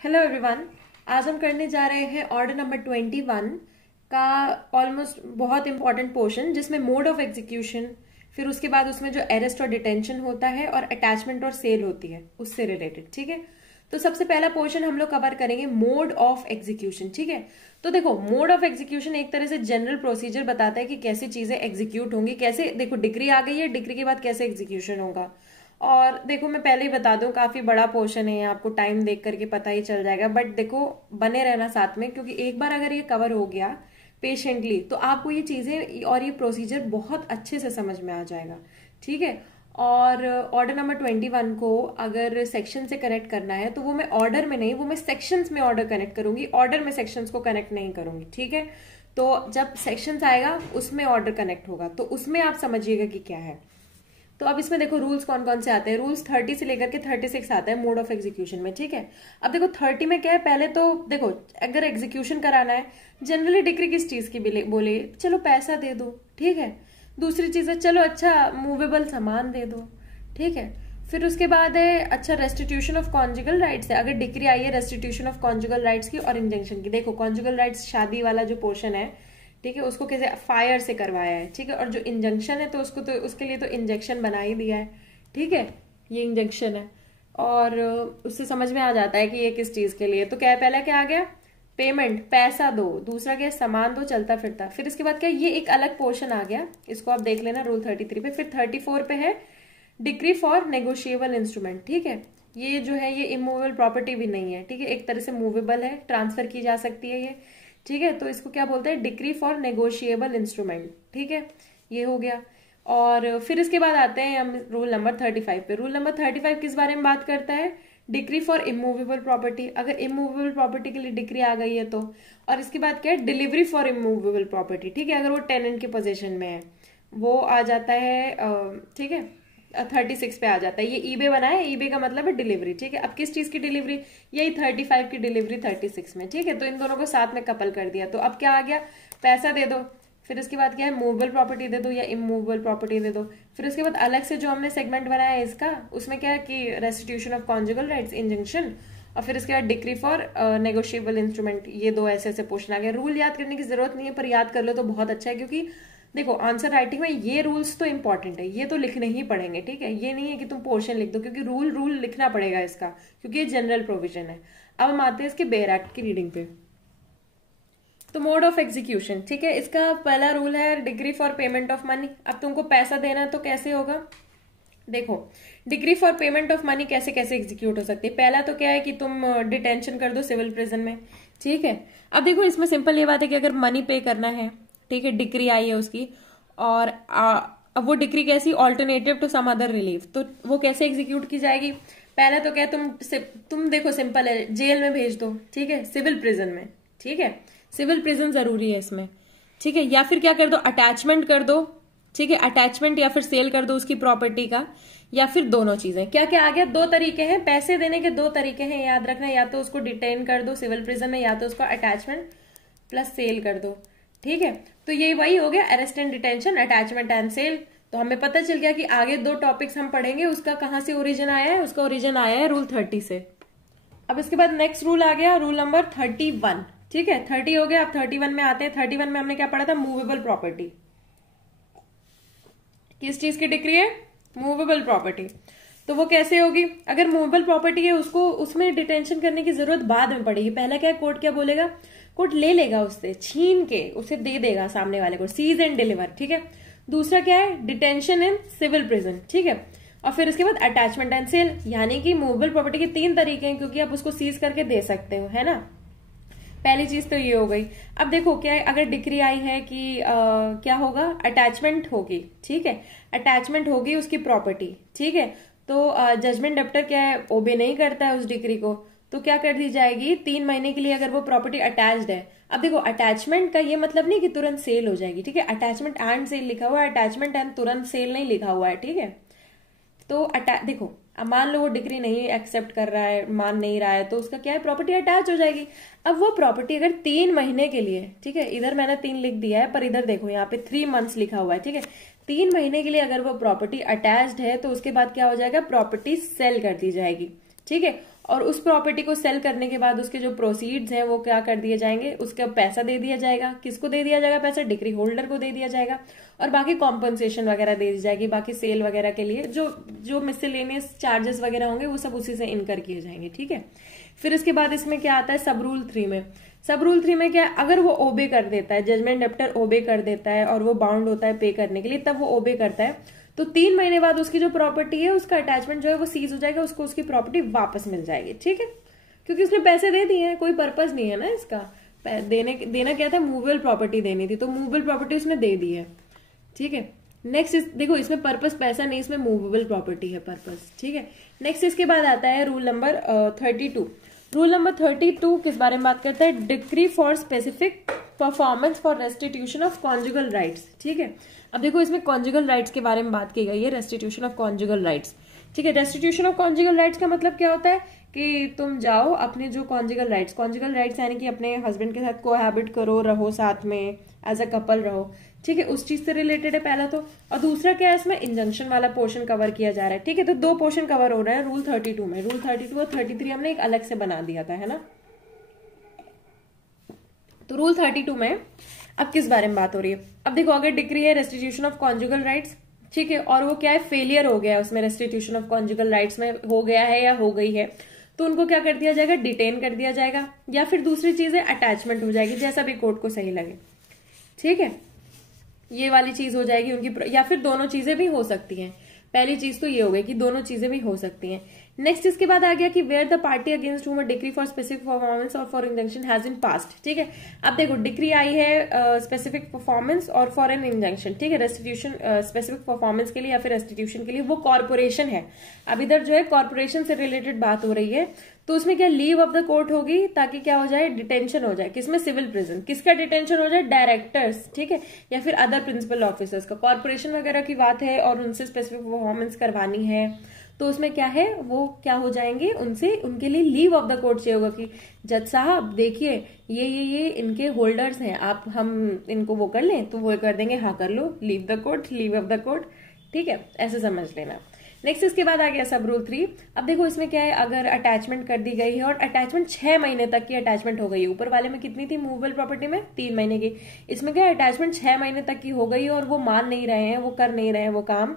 Hello everyone. आज हम करने जा रहे हैं ऑर्डर नंबर 21 का ऑलमोस्ट बहुत इंपॉर्टेंट पोर्शन, जिसमें मोड ऑफ एग्जीक्यूशन, फिर उसके बाद उसमें जो अरेस्ट और डिटेंशन होता है और अटैचमेंट और सेल होती है उससे रिलेटेड। ठीक है, तो सबसे पहला पोर्शन हम लोग कवर करेंगे मोड ऑफ एग्जीक्यूशन। ठीक है, तो देखो मोड ऑफ एग्जीक्यूशन एक तरह से जनरल प्रोसीजर बताता है कि कैसी चीजें एग्जीक्यूट होंगी, कैसे। देखो डिग्री आ गई है, डिग्री के बाद कैसे एग्जीक्यूशन होगा। और देखो मैं पहले ही बता दूं, काफी बड़ा पोर्शन है, आपको टाइम देख करके पता ही चल जाएगा, बट देखो बने रहना साथ में, क्योंकि एक बार अगर ये कवर हो गया पेशेंटली तो आपको ये चीजें और ये प्रोसीजर बहुत अच्छे से समझ में आ जाएगा। ठीक है, और ऑर्डर नंबर 21 को अगर सेक्शन से कनेक्ट करना है तो वो मैं ऑर्डर में नहीं, वो मैं सेक्शंस में ऑर्डर कनेक्ट करूंगी, ऑर्डर में सेक्शंस को कनेक्ट नहीं करूंगी। ठीक है, तो जब सेक्शंस आएगा उसमें ऑर्डर कनेक्ट होगा, तो उसमें आप समझिएगा कि क्या है। तो अब इसमें देखो रूल्स कौन कौन से आते हैं। रूल्स 30 से लेकर के 36 आता है मोड ऑफ एग्जीक्यूशन में। ठीक है, अब देखो 30 में क्या है, पहले तो देखो अगर एग्जीक्यूशन कराना है, जनरली डिग्री किस चीज की बोले, चलो पैसा दे दो। ठीक है, दूसरी चीज है चलो अच्छा मूवेबल सामान दे दो। ठीक है, फिर उसके बाद है अच्छा रेस्टिट्यूशन ऑफ कॉन्जुगल राइट्स है, अगर डिग्री आई है रेस्टिट्यूशन ऑफ कॉन्जुगल राइट्स की और इंजंक्शन की। देखो कॉन्जुगल राइट्स शादी वाला जो पोर्शन है, ठीक है, उसको कैसे फायर से करवाया है। ठीक है, और जो इंजेक्शन है तो उसको तो उसके लिए तो इंजेक्शन बना ही दिया है। ठीक है, ये इंजेक्शन है और उससे समझ में आ जाता है कि ये किस चीज के लिए। तो क्या है, पहला क्या आ गया, पेमेंट, पैसा दो। दूसरा क्या, सामान दो चलता फिरता। फिर इसके बाद क्या, ये एक अलग पोर्शन आ गया, इसको आप देख लेना रूल 33 पे। फिर 34 पे है डिक्री फॉर नेगोशिएबल इंस्ट्रूमेंट। ठीक है, ये जो है ये इमूवेबल प्रॉपर्टी भी नहीं है। ठीक है, एक तरह से मूवेबल है, ट्रांसफर की जा सकती है ये। ठीक है, तो इसको क्या बोलते हैं, डिक्री फॉर नेगोशिएबल इंस्ट्रूमेंट। ठीक है, ये हो गया। और फिर इसके बाद आते हैं हम रूल नंबर 35 पे। रूल नंबर 35 किस बारे में बात करता है, डिक्री फॉर इमूवेबल प्रॉपर्टी। अगर इमूवेबल प्रॉपर्टी के लिए डिक्री आ गई है तो, और इसके बाद क्या है, डिलीवरी फॉर इमूवेबल प्रॉपर्टी। ठीक है, अगर वो टेनेंट के पोजीशन में है वो आ जाता है। ठीक है, 36 पे आ जाता है। ये ईबे बना है, ईबे का मतलब है डिलीवरी। ठीक है, अब किस चीज की डिलीवरी, यही 35 की डिलीवरी 36 में। ठीक है, तो इन दोनों को साथ में कपल कर दिया। तो अब क्या आ गया, पैसा दे दो। फिर उसके बाद क्या है, मूवेबल प्रॉपर्टी दे दो या इमूवेबल प्रॉपर्टी दे दो। फिर उसके बाद अलग से जो हमने सेगमेंट बनाया है इसका, उसमें क्या है कि restitution of conjugal rights, injunction, और फिर इसके बाद डिक्री फॉर नेगोशिएबल इंस्ट्रूमेंट। ये दो ऐसे ऐसे पोर्शन आ गया। रूल याद करने की जरूरत नहीं है, पर याद कर लो तो बहुत अच्छा है, क्योंकि देखो आंसर राइटिंग में ये रूल्स तो इंपॉर्टेंट है, ये तो लिखने ही पड़ेंगे। ठीक है, ये नहीं है कि तुम पोर्शन लिख दो, क्योंकि रूल लिखना पड़ेगा इसका, क्योंकि ये जनरल प्रोविजन है। अब हम आते हैं इसके बेयर एक्ट की रीडिंग पे। तो मोड ऑफ एग्जीक्यूशन, ठीक है, इसका पहला रूल है degree for payment of money. अब तुमको पैसा देना है तो कैसे होगा, देखो degree for payment of money कैसे कैसे एग्जीक्यूट हो सकती है। पहला तो क्या है कि तुम डिटेंशन कर दो सिविल प्रिजन में। ठीक है, अब देखो इसमें सिंपल ये बात है कि अगर मनी पे करना है, ठीक है, डिक्री आई है उसकी, और अब वो डिक्री कैसी, alternative to some other relief, तो वो कैसे एग्जीक्यूट की जाएगी। पहले तो क्या तुम देखो सिंपल है, जेल में भेज दो। ठीक है, सिविल प्रिजन में। ठीक है, सिविल प्रिजन जरूरी है इसमें। ठीक है, या फिर क्या कर दो, अटैचमेंट कर दो। ठीक है, अटैचमेंट या फिर सेल कर दो उसकी प्रॉपर्टी का, या फिर दोनों चीजें। क्या क्या आ गया, दो तरीके हैं पैसे देने के, दो तरीके हैं याद रखना, या तो उसको डिटेन कर दो सिविल प्रिजन में, या तो उसको अटैचमेंट प्लस सेल कर दो। ठीक है, तो ये वही हो गया arrest and detention, attachment and sale. तो हमें पता चल गया कि आगे दो टॉपिक्स हम पढ़ेंगे, उसका कहां से ओरिजिन आया है, उसका ओरिजिन आया है रूल 30 से। अब इसके बाद नेक्स्ट रूल आ गया रूल नंबर 31। ठीक है, 30 हो गया, अब 31 में आते हैं। 31 में हमने क्या पढ़ा था, मूवेबल प्रॉपर्टी। किस चीज की डिक्री है, मूवेबल प्रॉपर्टी। तो वो कैसे होगी, अगर मूवेबल प्रॉपर्टी है उसको उसमें डिटेंशन करने की जरूरत बाद में पड़ेगी। पहला क्या है, कोर्ट क्या बोलेगा, कोर्ट ले लेगा उससे, छीन के उसे दे देगा सामने वाले को, सीज एंड डिलीवर। ठीक है, दूसरा क्या है, डिटेंशन इन सिविल प्रिजन। ठीक है, और फिर उसके बाद अटैचमेंट एंड सेल, यानी कि मूवेबल प्रॉपर्टी के 3 तरीके हैं, क्योंकि आप उसको सीज करके दे सकते हो, है ना। पहली चीज तो ये हो गई। अब देखो क्या है, अगर डिक्री आई है कि क्या होगा, अटैचमेंट होगी। ठीक है, अटैचमेंट होगी उसकी प्रॉपर्टी। ठीक है, तो जजमेंट डेप्टर क्या है, ओबे नहीं करता है उस डिक्री को, तो क्या कर दी जाएगी, 3 महीने के लिए अगर वो प्रॉपर्टी अटैच्ड है। अब देखो अटैचमेंट का ये मतलब नहीं कि तुरंत सेल हो जाएगी। ठीक है, अटैचमेंट एंड सेल लिखा हुआ है, अटैचमेंट एंड तुरंत सेल नहीं लिखा हुआ है। ठीक है, तो देखो अब मान लो वो डिग्री नहीं एक्सेप्ट कर रहा है, मान नहीं रहा है, तो उसका क्या है, प्रॉपर्टी अटैच हो जाएगी। अब वो प्रॉपर्टी अगर 3 महीने के लिए, ठीक है, इधर मैंने 3 लिख दिया है, पर इधर देखो यहाँ पे 3 मंथ्स लिखा हुआ है। ठीक है, 3 महीने के लिए अगर वो प्रॉपर्टी अटैच्ड है तो उसके बाद क्या हो जाएगा, प्रॉपर्टी सेल कर दी जाएगी। ठीक है, और उस प्रॉपर्टी को सेल करने के बाद उसके जो प्रोसीड्स हैं वो क्या कर दिए जाएंगे, उसका पैसा दे दिया जाएगा। किसको दे दिया जाएगा पैसा? डिक्री होल्डर को दे दिया जाएगा। और बाकी कॉम्पनसेशन वगैरह दे दी जाएगी, बाकी सेल वगैरह के लिए जो जो मिसलेनियस चार्जेस वगैरह होंगे वो सब उसी से इनकर किए जाएंगे। ठीक है, फिर इसके बाद इसमें क्या आता है सब रूल 3 में। सब रूल 3 में क्या है, अगर वो ओबे कर देता है, जजमेंट डेप्टर ओबे कर देता है और वो बाउंड होता है पे करने के लिए, तब वो ओबे करता है तो 3 महीने बाद उसकी जो प्रॉपर्टी है उसका अटैचमेंट जो है वो सीज हो जाएगा, उसको उसकी प्रॉपर्टी वापस मिल जाएगी। ठीक है, क्योंकि उसने पैसे दे दिए हैं, कोई पर्पज नहीं है ना इसका। देना क्या था, मूवेबल प्रॉपर्टी देनी थी, तो मूवेबल प्रॉपर्टी उसने दे दी है। ठीक है, नेक्स्ट देखो इसमें पर्पस पैसा नहीं, इसमें मूवेबल प्रॉपर्टी है पर्पस। ठीक है, नेक्स्ट इसके बाद आता है रूल नंबर 32। रूल नंबर 32 किस बारे में बात करता है? Decree for specific performance for restitution of conjugal rights. ठीक है, अब देखो इसमें कॉन्जुगल राइट्स के बारे में बात की गई है, रेस्टिट्यूशन ऑफ कॉन्जुगल राइट्स। ठीक है, रेस्टिट्यूशन ऑफ कॉन्जुगल राइट्स का मतलब क्या होता है कि तुम जाओ अपने जो कॉन्जुगल राइट्स यानी कि अपने हस्बैंड के साथ कोहैबिट करो, रहो साथ में, एज अ कपल रहो। ठीक है, उस चीज से रिलेटेड है पहला तो। और दूसरा क्या है, इसमें इंजंक्शन वाला पोर्शन कवर किया जा रहा है। ठीक है, तो 2 पोर्शन कवर हो रहे हैं रूल 32 में। रूल 32 और 33 हमने एक अलग से बना दिया था, है ना। तो रूल 32 में अब किस बारे में बात हो रही है? अब देखो अगर डिक्री है रेस्टिट्यूशन ऑफ कॉन्जुगल राइट्स, ठीक है, और वो क्या है फेलियर हो गया है उसमें, रेस्टिट्यूशन ऑफ कॉन्जुगल राइट्स में हो गया है या हो गई है, तो उनको क्या कर दिया जाएगा, डिटेन कर दिया जाएगा, या फिर दूसरी चीज है अटैचमेंट हो जाएगी, जैसा भी कोर्ट को सही लगे। ठीक है, ये वाली चीज हो जाएगी उनकी, या फिर दोनों चीजें भी हो सकती हैं। पहली चीज तो ये हो गई कि दोनों चीजें भी हो सकती हैं। नेक्स्ट इसके बाद आ गया कि where the party against whom a decree for specific performance और for injunction has been passed. ठीक है, अब देखो डिक्री आई है स्पेसिफिक परफॉर्मेंस और फॉर एन इंजंक्शन। ठीक है, रेस्टिट्यूशन स्पेसिफिक परफॉर्मेंस के लिए या फिर रेस्टिट्यूशन के लिए, वो कॉर्पोरेशन है। अब इधर जो है कॉर्पोरेशन से रिलेटेड बात हो रही है, तो उसमें क्या लीव ऑफ द कोर्ट होगी, ताकि क्या हो जाए, डिटेंशन हो जाए। किसमें? Civil prison. किसका डिटेंशन हो जाए? डायरेक्टर्स, ठीक है, या फिर अदर प्रिंसिपल ऑफिसर्स का। कॉर्पोरेशन वगैरह की बात है और उनसे स्पेसिफिक परफॉर्मेंस करवानी है, तो उसमें क्या है, वो क्या हो जाएंगे, उनसे उनके लिए लीव ऑफ द कोर्ट चाहिए होगा कि जज साहब देखिए ये इनके होल्डर्स हैं, आप हम इनको वो कर लें, तो वो कर देंगे, हाँ कर लो, leave the court, leave of the court. ठीक है, ऐसे समझ लेना। नेक्स्ट इसके बाद आ गया सब रूल 3। अब देखो इसमें क्या है, अगर अटैचमेंट कर दी गई है और अटैचमेंट 6 महीने तक की अटैचमेंट हो गई है, ऊपर वाले में कितनी थी मूवेबल प्रॉपर्टी में? 3 महीने की। इसमें क्या है, अटैचमेंट 6 महीने तक की हो गई है और वो मान नहीं रहे हैं, वो कर नहीं रहे हैं वो काम।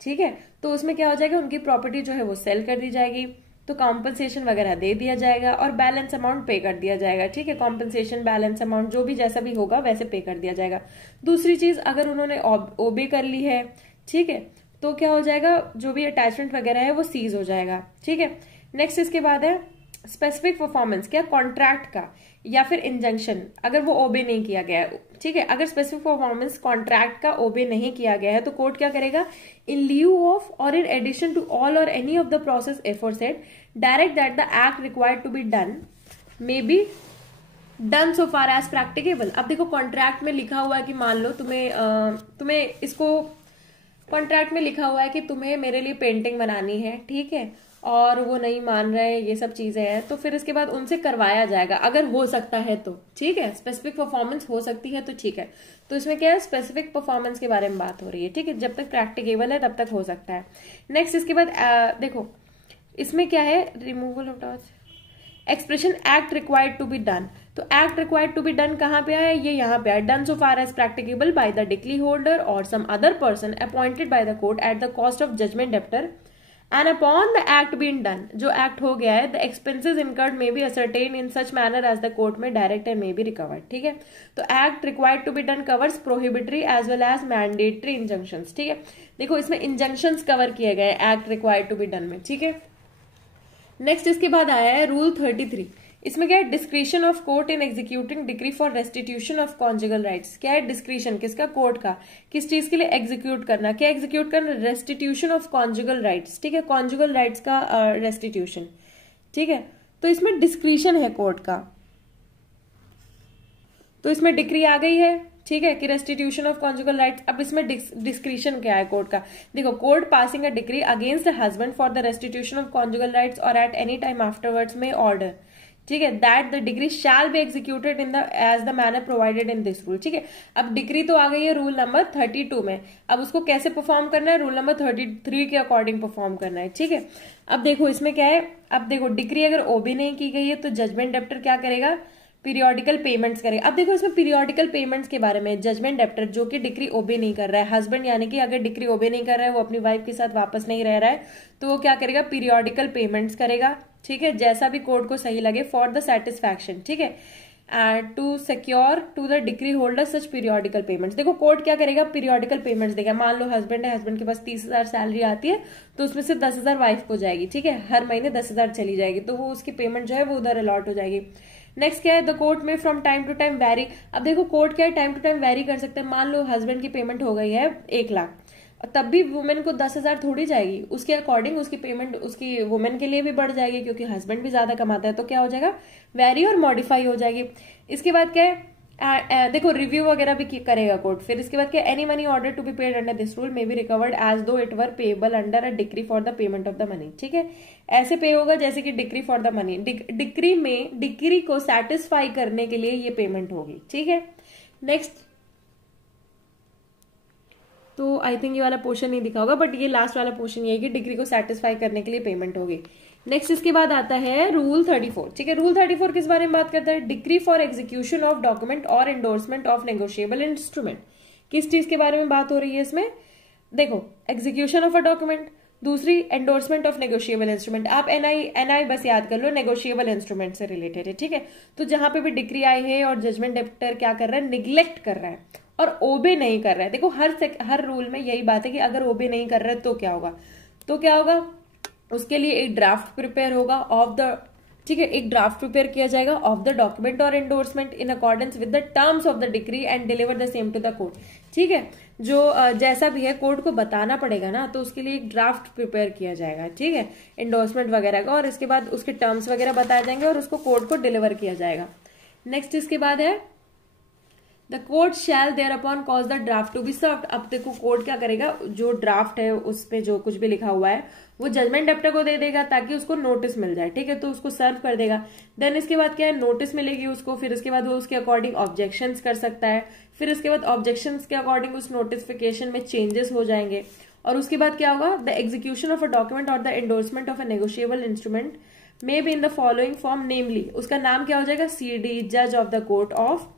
ठीक है, तो उसमें क्या हो जाएगा, उनकी प्रॉपर्टी जो है वो सेल कर दी जाएगी, तो कॉम्पनसेशन वगैरह दे दिया जाएगा और बैलेंस अमाउंट पे कर दिया जाएगा। ठीक है, कॉम्पनसेशन बैलेंस अमाउंट जो भी जैसा भी होगा वैसे पे कर दिया जाएगा। दूसरी चीज, अगर उन्होंने ओबे कर ली है, ठीक है, तो क्या हो जाएगा, जो भी अटैचमेंट वगैरह है वो सीज हो जाएगा। ठीक है, नेक्स्ट इसके बाद है स्पेसिफिक परफॉर्मेंस, क्या कॉन्ट्रैक्ट का या फिर इंजंक्शन, अगर वो ओबे नहीं किया गया है। ठीक है, अगर स्पेसिफिक परफॉर्मेंस कॉन्ट्रैक्ट का ओबे नहीं किया गया है, तो कोर्ट क्या करेगा, इन ल्यू ऑफ और इन एडिशन टू ऑल और any of the process aforesaid direct that the act required to be done may be done so far as practicable. अब देखो कॉन्ट्रैक्ट में लिखा हुआ है कि मान लो तुम्हें इसको कॉन्ट्रैक्ट में लिखा हुआ है कि तुम्हें मेरे लिए पेंटिंग बनानी है, ठीक है, और वो नहीं मान रहे, ये सब चीजें हैं, तो फिर इसके बाद उनसे करवाया जाएगा अगर हो सकता है तो। ठीक है, स्पेसिफिक परफॉर्मेंस हो सकती है तो ठीक है, तो इसमें क्या है, स्पेसिफिक परफॉर्मेंस के बारे में बात हो रही है। ठीक है, जब तक प्रैक्टिकेबल है तब तक हो सकता है। नेक्स्ट इसके बाद देखो इसमें क्या है, removal of expression act required to be done, तो act required to be done कहाँ पे आया, ये यहाँ पे आया, done so far as practicable by the decree holder और some other person appointed by the court at the cost of judgment debtor and upon the act been done, जो act हो गया है, the expenses incurred may be ascertain in such manner as the court में direct and may be recovered. ठीक है, तो act required to be done covers prohibitory as well as mandatory injunctions. ठीक है, देखो इसमें इंजंक्शंस कवर किए गए act required to be done में। ठीक है, नेक्स्ट इसके बाद आया है रूल 33। इसमें क्या है, discretion of court in executing decree for restitution of conjugal rights. क्या है डिस्क्रिशन, किसका, कोर्ट का, किस चीज के लिए एग्जीक्यूट करना, क्या एग्जीक्यूट करना, रेस्टिट्यूशन ऑफ कॉन्जुगल राइट्स। ठीक है, कॉन्जुगल राइट्स का रेस्टिट्यूशन। ठीक है, तो इसमें डिस्क्रिशन है कोर्ट का, तो इसमें डिक्री आ गई है, ठीक है, कि रेस्टिट्यूशन ऑफ कॉन्जुगल राइट्स। अब इसमें डिस्क्रिशन क्या है कोर्ट का, देखो court passing a decree against the husband for the restitution of conjugal rights और at any time afterwards may order, ठीक है, that the decree shall be executed in the as the manner provided in this rule. ठीक है, अब degree तो आ गई है rule number 32 में, अब उसको कैसे परफॉर्म करना है, रूल नंबर 33 के अकॉर्डिंग परफॉर्म करना है। ठीक है, अब देखो इसमें क्या है, अब देखो डिग्री अगर ओबे नहीं की गई है तो जजमेंट डेप्टर क्या करेगा, पीरियोडिकल पेमेंट्स करेगा। अब देखो इसमें पीरियोडिकल पेमेंट्स के बारे में, जजमेंट डेप्टर जो कि डिग्री ओबे नहीं कर रहा है, हस्बैंड यानी कि अगर डिग्री ओबे नहीं कर रहा है, वो अपनी वाइफ के साथ वापस नहीं रह रहा है, तो वो क्या करेगा, पीरियोडिकल पेमेंट्स करेगा। ठीक है, जैसा भी कोर्ट को सही लगे, फॉर द सेटिस्फैक्शन। ठीक है, to secure to the decree holder such periodical payments. देखो कोर्ट क्या करेगा, पीरियोडिकल पेमेंट्स देगा। मान लो हस्बैंड है, हस्बैंड के पास 30,000 सैलरी आती है, तो उसमें से 10,000 वाइफ को जाएगी। ठीक है, हर महीने 10,000 चली जाएगी, तो वो उसकी पेमेंट जो है वो उधर अलॉट हो जाएगी। नेक्स्ट क्या है, the court may from time to time vary. अब देखो कोर्ट क्या है, टाइम टू टाइम वेरी कर सकते हैं। मान लो हस्बैंड की पेमेंट हो गई है 1 लाख, तब भी वुमेन को 10,000 थोड़ी जाएगी, उसके अकॉर्डिंग उसकी पेमेंट उसकी वुमेन के लिए भी बढ़ जाएगी, क्योंकि हस्बैंड भी ज्यादा कमाता है, तो क्या हो जाएगा, वेरी और मॉडिफाई हो जाएगी। इसके बाद क्या है, देखो रिव्यू वगैरह भी करेगा कोर्ट। फिर इसके बाद क्या, any money order to be paid under this rule may be recovered as though it were payable under a decree for the payment of the money. ठीक है, ऐसे पे होगा जैसे कि decree for the money, decree में decree को satisfy करने के लिए ये पेमेंट होगी। ठीक है, नेक्स्ट, तो आई थिंक ये वाला पोर्शन नहीं दिखा होगा, बट ये लास्ट वाला पोर्शन ये है कि डिग्री को सेटिस्फाई करने के लिए पेमेंट होगी। नेक्स्ट इसके बाद आता है रूल 34। ठीक है, रूल 34 किस बारे में बात करता है, degree for execution of document और एंडोर्समेंट ऑफ नेगोशिएबल इंस्ट्रूमेंट। किस चीज के बारे में बात हो रही है इसमें, देखो एग्जीक्यूशन ऑफ अ डॉक्यूमेंट, दूसरी एंडोर्समेंट ऑफ नेगोशिएबल इंस्ट्रूमेंट। आप एनआई बस याद कर लो, नेगोशिएबल इंस्ट्रूमेंट से रिलेटेड है। ठीक है, तो जहां पे भी डिग्री आई है और जजमेंट डेप्टर क्या कर रहा है, निग्लेक्ट कर रहा है और ओबे नहीं कर रहा है। देखो हर रूल में यही बात है कि अगर ओबे नहीं कर रहा है तो क्या होगा, तो क्या होगा, उसके लिए एक ड्राफ्ट प्रिपेयर होगा ऑफ द, ठीक है, एक ड्राफ्ट प्रिपेयर किया जाएगा ऑफ द डॉक्यूमेंट और endorsement in accordance with the terms of the decree and deliver the same to the court. ठीक है, जो जैसा भी है कोर्ट को बताना पड़ेगा ना, तो उसके लिए एक ड्राफ्ट प्रिपेयर किया जाएगा। ठीक है, एंडोर्समेंट वगैरह का, और इसके बाद उसके टर्म्स वगैरह बताए जाएंगे और उसको कोर्ट को डिलीवर किया जाएगा। नेक्स्ट इसके बाद है the court shall thereupon cause the draft to be served. अब देखो कोर्ट क्या करेगा, जो ड्राफ्ट है उस पे जो कुछ भी लिखा हुआ है वो जजमेंट डेप्टर को दे देगा ताकि उसको नोटिस मिल जाए। ठीक है, तो उसको सर्व कर देगा। देन इसके बाद क्या है, नोटिस मिलेगी उसको, फिर इसके बाद वो उसके अकॉर्डिंग ऑब्जेक्शंस कर सकता है। फिर इसके बाद ऑब्जेक्शंस के अकॉर्डिंग उस नोटिफिकेशन में चेंजेस हो जाएंगे। और उसके बाद क्या होगा, the execution of a document और the endorsement of a negotiable instrument may be in the following form, namely उसका नाम क्या हो जाएगा, CD जज ऑफ द कोर्ट ऑफ,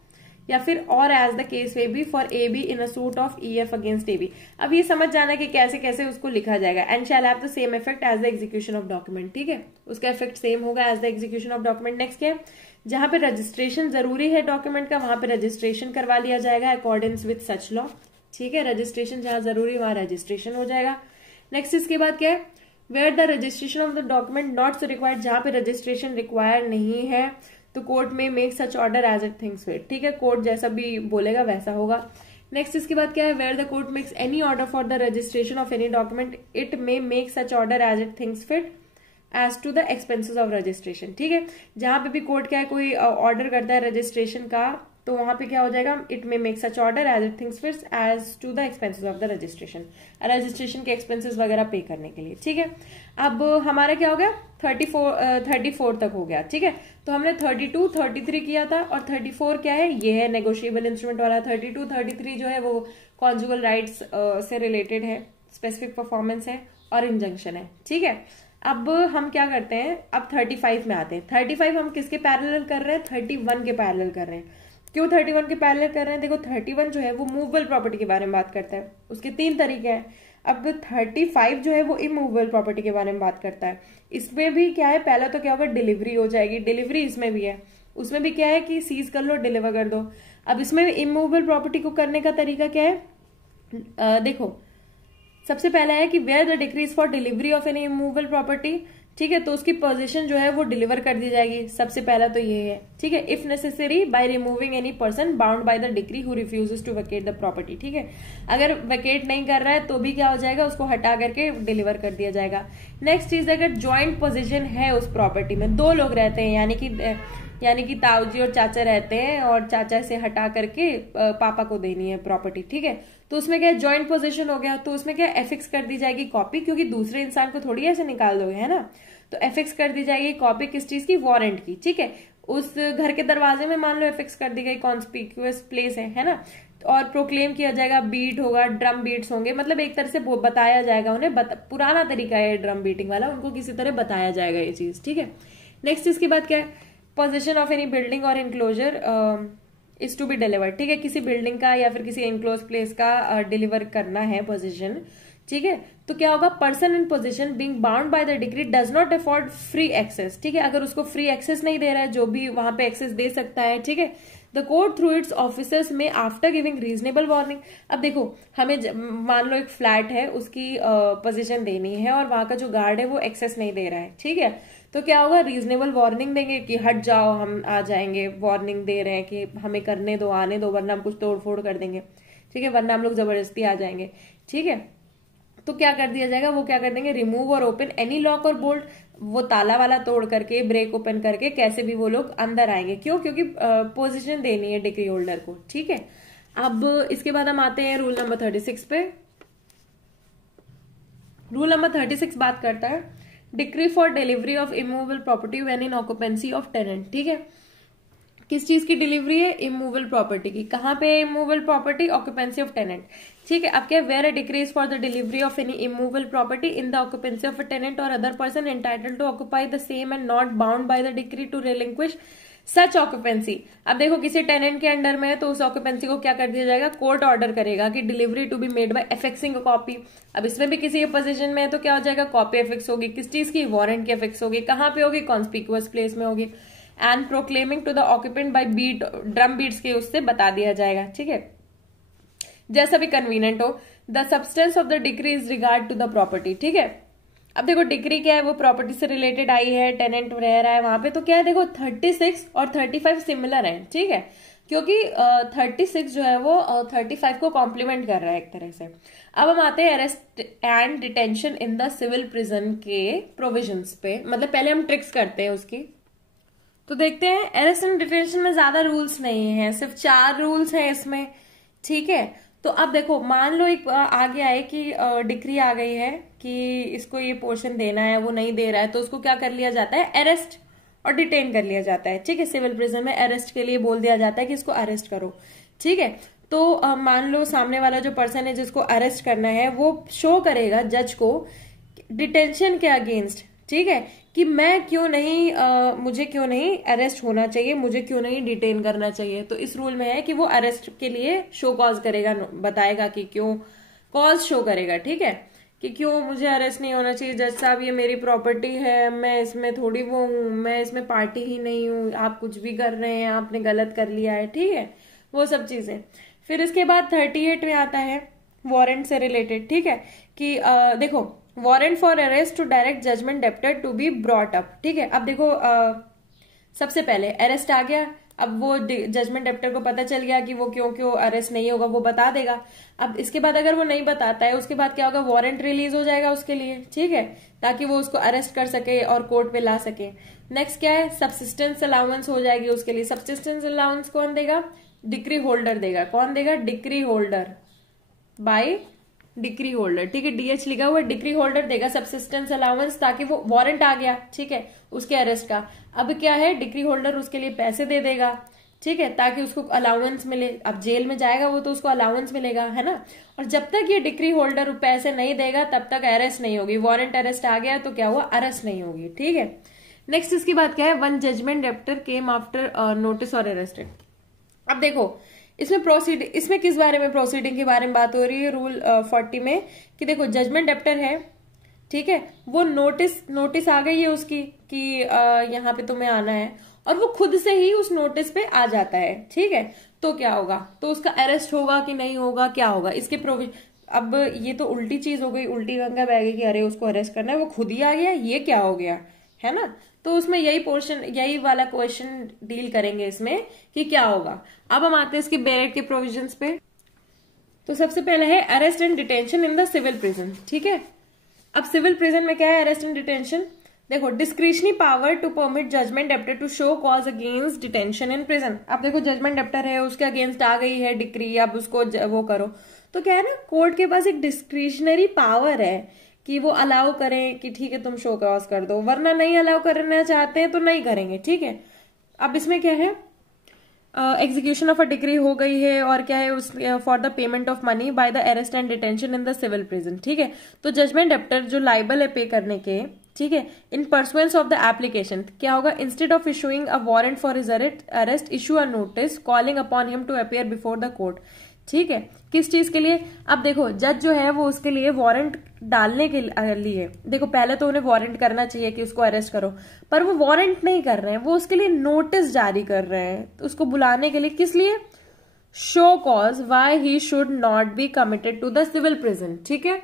या फिर और as the case may be for AB in a suit of EF against AB। अब ये समझ जाना कि कैसे कैसे उसको लिखा जाएगा। And shall have the same effect as the execution of document. ठीक है, उसका इफेक्ट सेम होगा as the execution of document. Next क्या है, जहां पे रजिस्ट्रेशन जरूरी है डॉक्यूमेंट का, वहां पे रजिस्ट्रेशन करवा लिया जाएगा अकॉर्डेंस विद सच लॉ। ठीक है, रजिस्ट्रेशन जहां जरूरी वहां रजिस्ट्रेशन हो जाएगा। नेक्स्ट इसके बाद क्या है, where the registration of the document not so required, जहां पे रजिस्ट्रेशन रिक्वायर नहीं है तो कोर्ट में make such order as it thinks fit. ठीक है, कोर्ट जैसा भी बोलेगा वैसा होगा। नेक्स्ट इसके बाद क्या है, where the court makes any order for the registration of any document it may make such order as it thinks fit as to the expenses of registration. ठीक है, जहां पे भी कोर्ट क्या है कोई ऑर्डर करता है रजिस्ट्रेशन का, तो वहां पे क्या हो जाएगा, it may make such order as it thinks fits as to the expenses of the registration, registration के एक्सपेंसेस वगैरह पे करने के लिए। ठीक है, अब हमारा क्या हो गया, 34 तक हो गया। ठीक है, तो हमने 32, 33 किया था, और 34 क्या है, ये है नेगोशिएबल इंस्ट्रूमेंट वाला। 32, 33 जो है वो कॉन्जुगल राइट्स से रिलेटेड है, स्पेसिफिक परफॉर्मेंस है और इंजंक्शन है। ठीक है, अब हम क्या करते हैं, अब 35 में आते हैं। 35 हम किसके पैरेलल कर रहे हैं, 31 के पैरेलल कर रहे हैं। क्यों 31 के पैरेलल कर रहे हैं, देखो 31 जो है वो मूवेबल प्रॉपर्टी के बारे में बात करता है, उसके 3 तरीके हैं। अब 35 जो है वो इमूवेबल प्रॉपर्टी के बारे में बात करता है। इसमें भी क्या है, पहला तो क्या होगा, डिलीवरी हो जाएगी, डिलीवरी इसमें भी है, उसमें भी क्या है कि सीज कर लो, डिलीवर कर दो। अब इसमें इमूवेबल प्रॉपर्टी को करने का तरीका क्या है, देखो सबसे पहला है कि where the decrees for delivery of any immovable property. ठीक है, तो उसकी पोजीशन जो है वो डिलीवर कर दी जाएगी, सबसे पहला तो ये है। ठीक है, if necessary by removing any person bound by the decree who refuses to vacate the property. ठीक है, अगर वेकेट नहीं कर रहा है तो भी क्या हो जाएगा, उसको हटा करके डिलीवर कर दिया जाएगा। नेक्स्ट चीज, अगर ज्वाइंट पोजीशन है उस प्रॉपर्टी में, 2 लोग रहते हैं, यानी कि ताऊजी और चाचा रहते हैं, और चाचा से हटा करके पापा को देनी है प्रॉपर्टी। ठीक है, तो उसमें क्या ज्वाइंट पोजीशन हो गया, तो उसमें क्या एफिक्स कर दी जाएगी कॉपी, क्योंकि दूसरे इंसान को थोड़ी ऐसे निकाल दोगे, है ना। तो एफिक्स कर दी जाएगी कॉपी किस चीज की, वारंट की, ठीक है। उस घर के दरवाजे में मान लो एफिक्स कर दी गई, कॉन्स्पिक्यूअस प्लेस है ना, और प्रोक्लेम किया जाएगा, बीट होगा, ड्रम बीट्स होंगे, मतलब एक तरह से बताया जाएगा उन्हें, पुराना तरीका है ड्रम बीटिंग वाला, उनको किसी तरह बताया जाएगा ये चीज, ठीक है। नेक्स्ट इसके बाद क्या है, पोजीशन ऑफ एनी बिल्डिंग और enclosure is to be delivered, ठीक है, किसी बिल्डिंग का या फिर किसी इनक्लोज प्लेस का डिलीवर करना है पोजीशन, ठीक है। तो क्या होगा, person in position being bound by the decree does not afford free access, ठीक है, अगर उसको फ्री एक्सेस नहीं दे रहा है, जो भी वहां पे एक्सेस दे सकता है, ठीक है। The court through it's officers में आफ्टर गिविंग रीजनेबल वार्निंग, अब देखो हमें मान लो एक फ्लैट है, उसकी पोजीशन देनी है और वहां का जो गार्ड है वो एक्सेस नहीं दे रहा है, ठीक है, तो क्या होगा, रीजनेबल वार्निंग देंगे कि हट जाओ, हम आ जाएंगे, वार्निंग दे रहे हैं कि हमें करने दो, आने दो, वरना हम कुछ तोड़ फोड़ कर देंगे, ठीक है, वरना हम लोग जबरदस्ती आ जाएंगे, ठीक है। तो क्या कर दिया जाएगा, वो क्या कर देंगे, रिमूव और ओपन एनी लॉक और बोल्ट, वो ताला वाला तोड़ करके, ब्रेक ओपन करके कैसे भी वो लोग अंदर आएंगे, क्यों, क्योंकि पोजीशन देनी है डिक्री होल्डर को, ठीक है। अब इसके बाद हम आते हैं रूल नंबर 36 पे। रूल नंबर 36 बात करता है decree for delivery of immovable property when in occupancy of tenant, ठीक है। किस चीज की डिलीवरी है, इमूवेबल प्रॉपर्टी की, कहां पे है immovable property, occupancy of tenant, ठीक है। अब क्या, where a decree is for the delivery of any immovable property in the occupancy of a tenant और other person entitled to occupy the same and not bound by the decree to relinquish such occupancy. अब देखो किसी tenant के under में है तो उस occupancy को क्या कर दिया जाएगा, कोर्ट ऑर्डर करेगा कि delivery to be made by affixing a copy. अब इसमें भी किसी पोजीशन में है तो क्या हो जाएगा, कॉपी एफिक्स होगी, किस चीज की, वारंट की एफिक्स होगी, कहां पे होगी, कॉन्स्पिक्यूअस प्लेस में होगी, and proclaiming to the occupant by beat, drum beats के उससे बता दिया जाएगा, ठीक है, जैसा भी कन्वीनियंट हो। The substance of the decree is regard to the property, ठीक है। अब देखो डिक्री क्या है, वो प्रॉपर्टी से रिलेटेड आई है, टेनेंट रह रहा है वहां पे, तो क्या है, देखो 36 और 35 सिमिलर है, ठीक है, क्योंकि 36 जो है वो 35 को कॉम्प्लीमेंट कर रहा है एक तरह से। अब हम आते हैं arrest and detention in the civil prison के प्रोविजंस पे, मतलब पहले हम ट्रिक्स करते हैं उसकी। तो देखते हैं, अरेस्ट एंड डिटेंशन में ज्यादा रूल्स नहीं है, सिर्फ 4 रूल्स हैं इसमें, ठीक है। तो अब देखो मान लो एक आ गया है कि डिक्री आ गई है कि इसको ये पोर्शन देना है, वो नहीं दे रहा है, तो उसको क्या कर लिया जाता है, अरेस्ट और डिटेन कर लिया जाता है, ठीक है। सिविल प्रिजन में अरेस्ट के लिए बोल दिया जाता है कि इसको अरेस्ट करो, ठीक है। तो मान लो सामने वाला जो पर्सन है जिसको अरेस्ट करना है वो शो करेगा जज को डिटेंशन के अगेंस्ट, ठीक है, कि मैं क्यों नहीं मुझे क्यों नहीं अरेस्ट होना चाहिए, मुझे क्यों नहीं डिटेन करना चाहिए। तो इस रूल में है कि वो अरेस्ट के लिए शो कॉज करेगा, बताएगा कि क्यों, कॉज शो करेगा, ठीक है, कि क्यों मुझे अरेस्ट नहीं होना चाहिए, जज साहब ये मेरी प्रॉपर्टी है, मैं इसमें थोड़ी वो हूं, मैं इसमें पार्टी ही नहीं हूं, आप कुछ भी कर रहे हैं, आपने गलत कर लिया है, ठीक है, वो सब चीजें। फिर इसके बाद 38 में आता है वारंट से रिलेटेड, ठीक है, कि देखो warrant for arrest to direct judgment debtor to be brought up, ठीक है। अब देखो सबसे पहले अरेस्ट आ गया, अब वो जजमेंट डेप्टर को पता चल गया कि वो क्यों क्यों अरेस्ट नहीं होगा, वो बता देगा। अब इसके बाद अगर वो नहीं बताता है, उसके बाद क्या होगा, वारंट रिलीज हो जाएगा उसके लिए, ठीक है, ताकि वो उसको अरेस्ट कर सके और कोर्ट पे ला सके। नेक्स्ट क्या है, सबसिस्टेंस अलाउंस हो जाएगी उसके लिए। सबसिस्टेंस अलाउंस कौन देगा, डिक्री होल्डर देगा। कौन देगा, decree holder, by decree holder, ठीक है, डीएच लिखा हुआ, डिक्री होल्डर देगा सबसिस्टेंस अलाउंस, ताकि वो वारंट आ गया, ठीक है, उसके अरेस्ट का। अब क्या है, डिक्री होल्डर उसके लिए पैसे दे देगा, ठीक है, ताकि उसको अलाउंस मिले। अब जेल में जाएगा वो तो उसको अलाउंस मिलेगा, है ना। और जब तक ये डिक्री होल्डर पैसे नहीं देगा तब तक अरेस्ट नहीं होगी। वारंट अरेस्ट आ गया तो क्या हुआ, अरेस्ट नहीं होगी, ठीक है। नेक्स्ट इसकी बात क्या है, one judgment debtor came after notice और अरेस्टेड। अब देखो इसमें किस बारे में, प्रोसीडिंग के बारे में बात हो रही है रूल 40 में, कि देखो जजमेंट डेप्टर है, ठीक है, वो नोटिस आ गई है उसकी कि यहाँ पे तुम्हें आना है, और वो खुद से ही उस नोटिस पे आ जाता है, ठीक है, तो क्या होगा, तो उसका अरेस्ट होगा कि नहीं होगा, क्या होगा इसके प्रोविजन। अब ये तो उल्टी चीज हो गई, उल्टी गंगा बह गई कि अरे उसको अरेस्ट करना है, वो खुद ही आ गया, ये क्या हो गया, है ना। तो उसमें यही वाला क्वेश्चन डील करेंगे इसमें कि क्या होगा। अब हम आते हैं इसके बेरेट के प्रोविजंस पे। तो सबसे पहले है arrest and detention in the civil prison, ठीक है। अब सिविल प्रिजन में क्या है, अरेस्ट एंड डिटेंशन। देखो discretionary power to permit judgment debtor to show cause against detention in prison. अब देखो जजमेंट डेप्टर है, उसके अगेंस्ट आ गई है डिक्री, अब उसको वो करो, तो क्या है ना, कोर्ट के पास एक डिस्क्रिशनरी पावर है कि वो अलाउ करें कि ठीक है तुम शो कॉज कर दो, वरना नहीं अलाउ करना चाहते हैं तो नहीं करेंगे, ठीक है। अब इसमें क्या है, एग्जीक्यूशन ऑफ अ डिग्री हो गई है, और क्या है उस for the payment of money by the arrest and detention in the civil prison, ठीक है। तो जजमेंट डेप्टर जो लाइबल है पे करने के, ठीक है, in pursuance of the application क्या होगा, instead of issuing a warrant for his arrest issue a notice calling upon him to appear before the court, ठीक है। किस चीज के लिए, अब देखो जज जो है वो उसके लिए वारंट डालने के लिए, देखो पहले तो उन्हें वारंट करना चाहिए कि उसको अरेस्ट करो, पर वो वारंट नहीं कर रहे हैं, वो उसके लिए नोटिस जारी कर रहे हैं, तो उसको बुलाने के लिए, किस लिए, show cause why he should not be committed to the civil prison, ठीक है।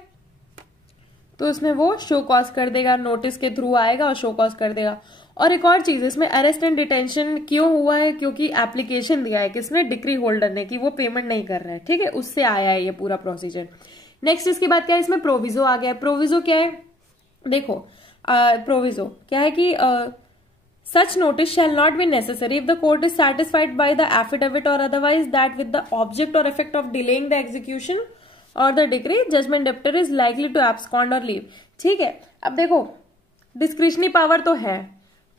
तो उसमें वो शो कॉज कर देगा, नोटिस के थ्रू आएगा और शो कॉज कर देगा। और एक और चीज, इसमें अरेस्ट एंड डिटेंशन क्यों हुआ है, क्योंकि एप्लीकेशन दिया है किसने, डिक्री होल्डर ने, कि वो पेमेंट नहीं कर रहा है, ठीक है, उससे आया है ये पूरा प्रोसीजर। नेक्स्ट इसके बाद क्या है, इसमें प्रोविजो आ गया। प्रोविजो क्या है, देखो प्रोविजो क्या है कि such notice shall not be necessary if the court is satisfied by the affidavit or otherwise that with the object or effect of delaying the execution or the decree judgment debtor is likely to abscond or leave, ठीक है। अब देखो discretionary power तो है,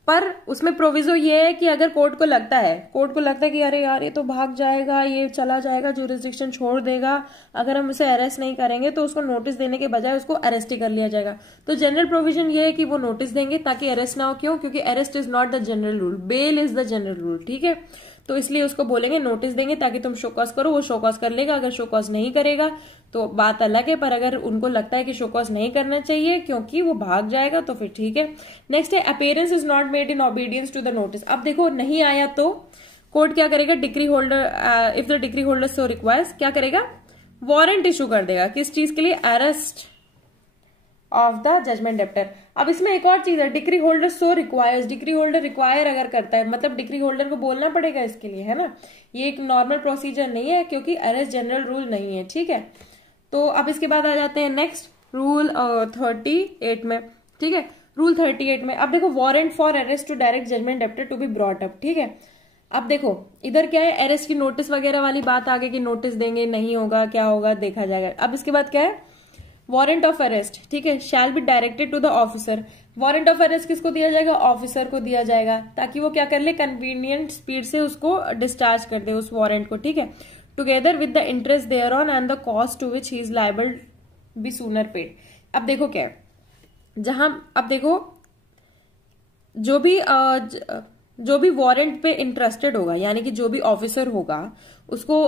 पर उसमें proviso ये है कि अगर कोर्ट को लगता है कि अरे यार ये तो भाग जाएगा, ये चला जाएगा, जुरिस्डिक्शन छोड़ देगा, अगर हम उसे अरेस्ट नहीं करेंगे तो उसको नोटिस देने के बजाय उसको अरेस्ट ही कर लिया जाएगा, तो जनरल प्रोविजन ये है कि वो नोटिस देंगे ताकि अरेस्ट ना हो। क्यों, क्योंकि arrest is not the general rule, bail is the general rule, ठीक है। तो इसलिए उसको बोलेंगे नोटिस देंगे ताकि तुम शोकॉज करो, वो शोकॉज कर लेगा। अगर शोकॉज नहीं करेगा तो बात अलग है, पर अगर उनको लगता है कि शोकॉज नहीं करना चाहिए क्योंकि वो भाग जाएगा तो फिर ठीक है। नेक्स्ट है appearance is not made in obedience to the notice. अब देखो नहीं आया तो कोर्ट क्या करेगा, decree holder if the decree holder so requires क्या करेगा, वारंट इशू कर देगा, किस चीज के लिए, arrest of the judgment debtor. अब इसमें एक और चीज है, decree holder so requires, decree holder require अगर करता है मतलब डिक्री होल्डर को बोलना पड़ेगा इसके लिए, है ना, ये एक नॉर्मल प्रोसीजर नहीं है क्योंकि अरेस्ट जनरल रूल नहीं है, ठीक है। तो अब इसके बाद आ जाते हैं नेक्स्ट रूल 38 में, ठीक है। रूल 38 में अब देखो warrant for arrest to direct judgment debtor to be brought up, ठीक है। अब देखो इधर क्या है, अरेस्ट की नोटिस वगैरह वाली बात आगे की, नोटिस देंगे नहीं होगा, क्या होगा देखा जाएगा। अब इसके बाद क्या है, वारंट ऑफ अरेस्ट, ठीक है, shall be directed to the officer. Warrant of arrest किसको दिया जाएगा, ऑफिसर को दिया जाएगा, ताकि वो क्या कर ले, कन्वीनियंट स्पीड से उसको डिस्चार्ज कर दे उस वारंट को, ठीक है। Together with the interest thereon and the cost to which he is liable be sooner paid. अब देखो क्या है, जहां अब देखो जो भी वारंट पे इंटरेस्टेड होगा, यानी कि जो भी ऑफिसर होगा उसको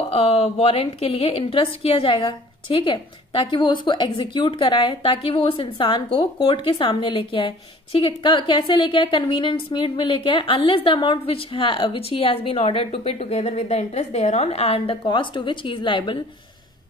वारंट के लिए इंटरेस्ट किया जाएगा, ठीक है, ताकि वो उसको एग्जीक्यूट कराए, ताकि वो उस इंसान को कोर्ट के सामने लेके आए, ठीक है। कैसे लेके आए, कन्वीनियंट स्पीड में लेके आए, unless the amount which he has been ordered to pay together with the interest thereon and the cost to which he is liable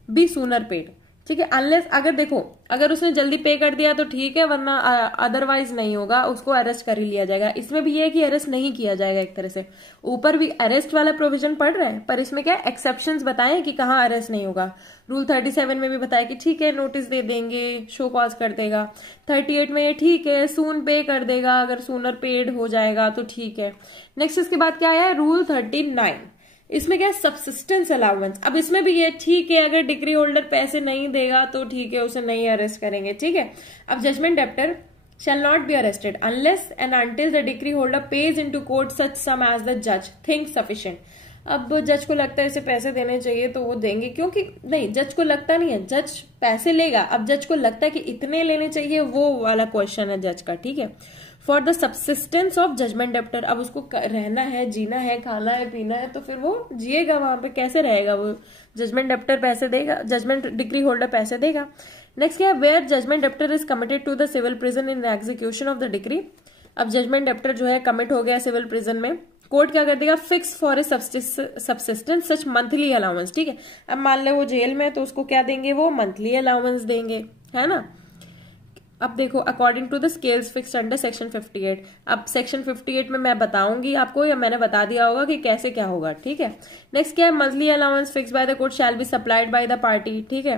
be sooner paid, ठीक है। अनलेस अगर देखो अगर उसने जल्दी पे कर दिया तो ठीक है, वरना अदरवाइज नहीं होगा, उसको अरेस्ट कर ही लिया जाएगा। इसमें भी ये है कि अरेस्ट नहीं किया जाएगा, एक तरह से ऊपर भी अरेस्ट वाला प्रोविजन पड़ रहा है, पर इसमें क्या एक्सेप्शंस बताएं कि कहाँ अरेस्ट नहीं होगा। रूल 37 में भी बताया कि ठीक है नोटिस दे देंगे, शो कॉज कर देगा। 38 में ठीक है सून पे कर देगा, अगर सूनर पेड हो जाएगा तो ठीक है। नेक्स्ट इसके बाद क्या आया, रूल 39, इसमें क्या है, सब्सिस्टेंस अलाउंस। अब इसमें भी ये ठीक है, अगर डिक्री होल्डर पैसे नहीं देगा तो ठीक है, उसे नहीं अरेस्ट करेंगे, ठीक है। अब judgment debtor shall not be arrested unless and until the decree holder pays into court such sum as the judge thinks sufficient। अब जज को लगता है इसे पैसे देने चाहिए तो वो देंगे, क्योंकि नहीं जज को लगता नहीं है, जज पैसे लेगा। अब जज को लगता है कि इतने लेने चाहिए, वो वाला क्वेश्चन है जज का, ठीक है। For the subsistence of judgment debtor, अब उसको रहना है, जीना है, खाना है, पीना है, तो फिर वो जिएगा वहां पे, कैसे रहेगा वो, जजमेंट डेप्टर पैसे देगा, जजमेंट डिक्री होल्डर पैसे देगा। नेक्स्ट क्या है, where judgment debtor is committed to the civil prison in execution of the decree. अब जजमेंट डेप्टर जो है कमिट हो गया सिविल प्रिजन में, कोर्ट क्या कर देगा, fix for a subsistence such monthly allowance, ठीक है। अब मान ले वो जेल में, तो उसको क्या देंगे, वो मंथली अलाउंस देंगे, है ना। अब देखो according to the scales fixed under section 58। अब सेक्शन 58 में मैं बताऊंगी आपको, या मैंने बता दिया होगा कि कैसे क्या होगा, ठीक है। नेक्स्ट क्या है, monthly allowance fix by the court shall be supplied by the party, ठीक है।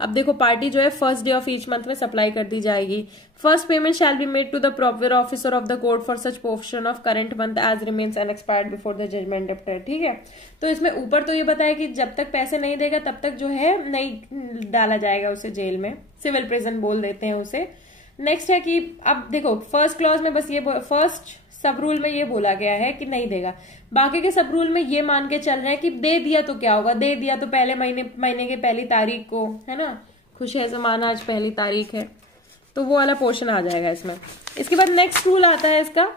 अब देखो पार्टी जो है first day of each month में सप्लाई कर दी जाएगी। First payment shall be made to the proper officer of the court for such portion of current month as remains unexpired before the judgment debtor. ठीक है, तो इसमें ऊपर तो ये बताया कि जब तक पैसे नहीं देगा तब तक जो है नहीं डाला जाएगा उसे जेल में, सिविल प्रिजन बोल देते हैं उसे। नेक्स्ट है कि अब देखो फर्स्ट क्लॉज में बस ये फर्स्ट सब रूल में ये बोला गया है कि नहीं देगा, बाकी के सब रूल में ये मान के चल रहे हैं कि दे दिया तो क्या होगा, दे दिया तो पहले महीने के पहली तारीख को, है ना, खुश है जमाना आज पहली तारीख है, तो वो वाला पोर्शन आ जाएगा इसमें। इसके बाद नेक्स्ट रूल आता है इसका,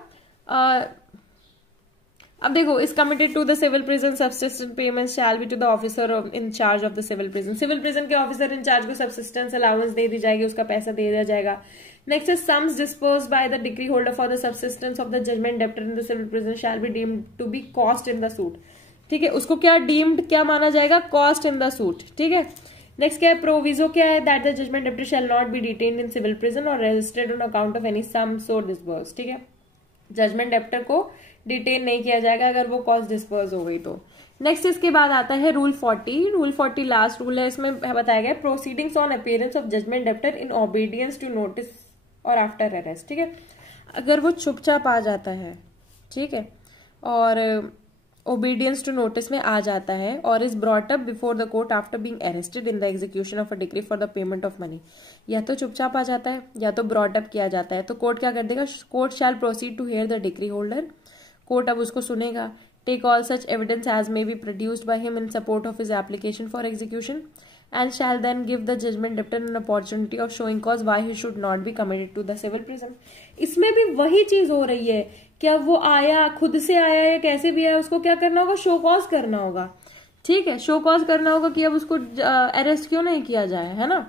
अब देखो इस committed to the civil prison subsistence payment shall be to the officer in charge of the civil prison. Civil prison के ऑफिसर इन चार्ज को सब्सिस्टेंस अलाउंस दे दी जाएगी, उसका पैसा दे दिया जाएगा। Next is sums disposed by the decree holder for the subsistence of the judgment debtor in the civil prison shall be deemed to be cost in the suit. ठीक है, उसको क्या डीम्ड क्या माना जाएगा, कॉस्ट इन द सूट। ठीक है, next क्या है, प्रोविजो क्या है, that the judgment debtor shall not be detained in civil prison और registered on account of any sum so disburse. ठीक है, जजमेंट डेप्टर को डिटेन नहीं किया जाएगा अगर वो कॉस्ट डिस्पर्स हो गई तो। नेक्स्ट इसके बाद आता है रूल 40। रूल 40 लास्ट रूल है, इसमें बताया गया proceedings on appearance of judgment debtor in obedience to notice और आफ्टर अरेस्ट। ठीक है, अगर वो चुपचाप आ जाता है, ठीक है, और ओबीडियंस टू नोटिस में आ जाता है और is brought up before the court after being arrested in the execution of a decree for the payment of money, या तो चुपचाप आ जाता है या तो ब्रॉट अप किया जाता है, तो कोर्ट क्या कर देगा, court shall proceed to hear the decree holder. Court अब उसको सुनेगा, take all such evidence as may be produced by him in support of his application for execution and shall then give the judgment debtor an opportunity of showing cause why he should not be committed to the civil prison। इसमें भी वही चीज हो रही है कि अब वो आया, खुद से आया या कैसे भी आया, उसको क्या करना होगा, शो कॉज करना होगा। ठीक है, शो कॉज करना होगा कि अब उसको अरेस्ट क्यों नहीं किया जाए, है ना।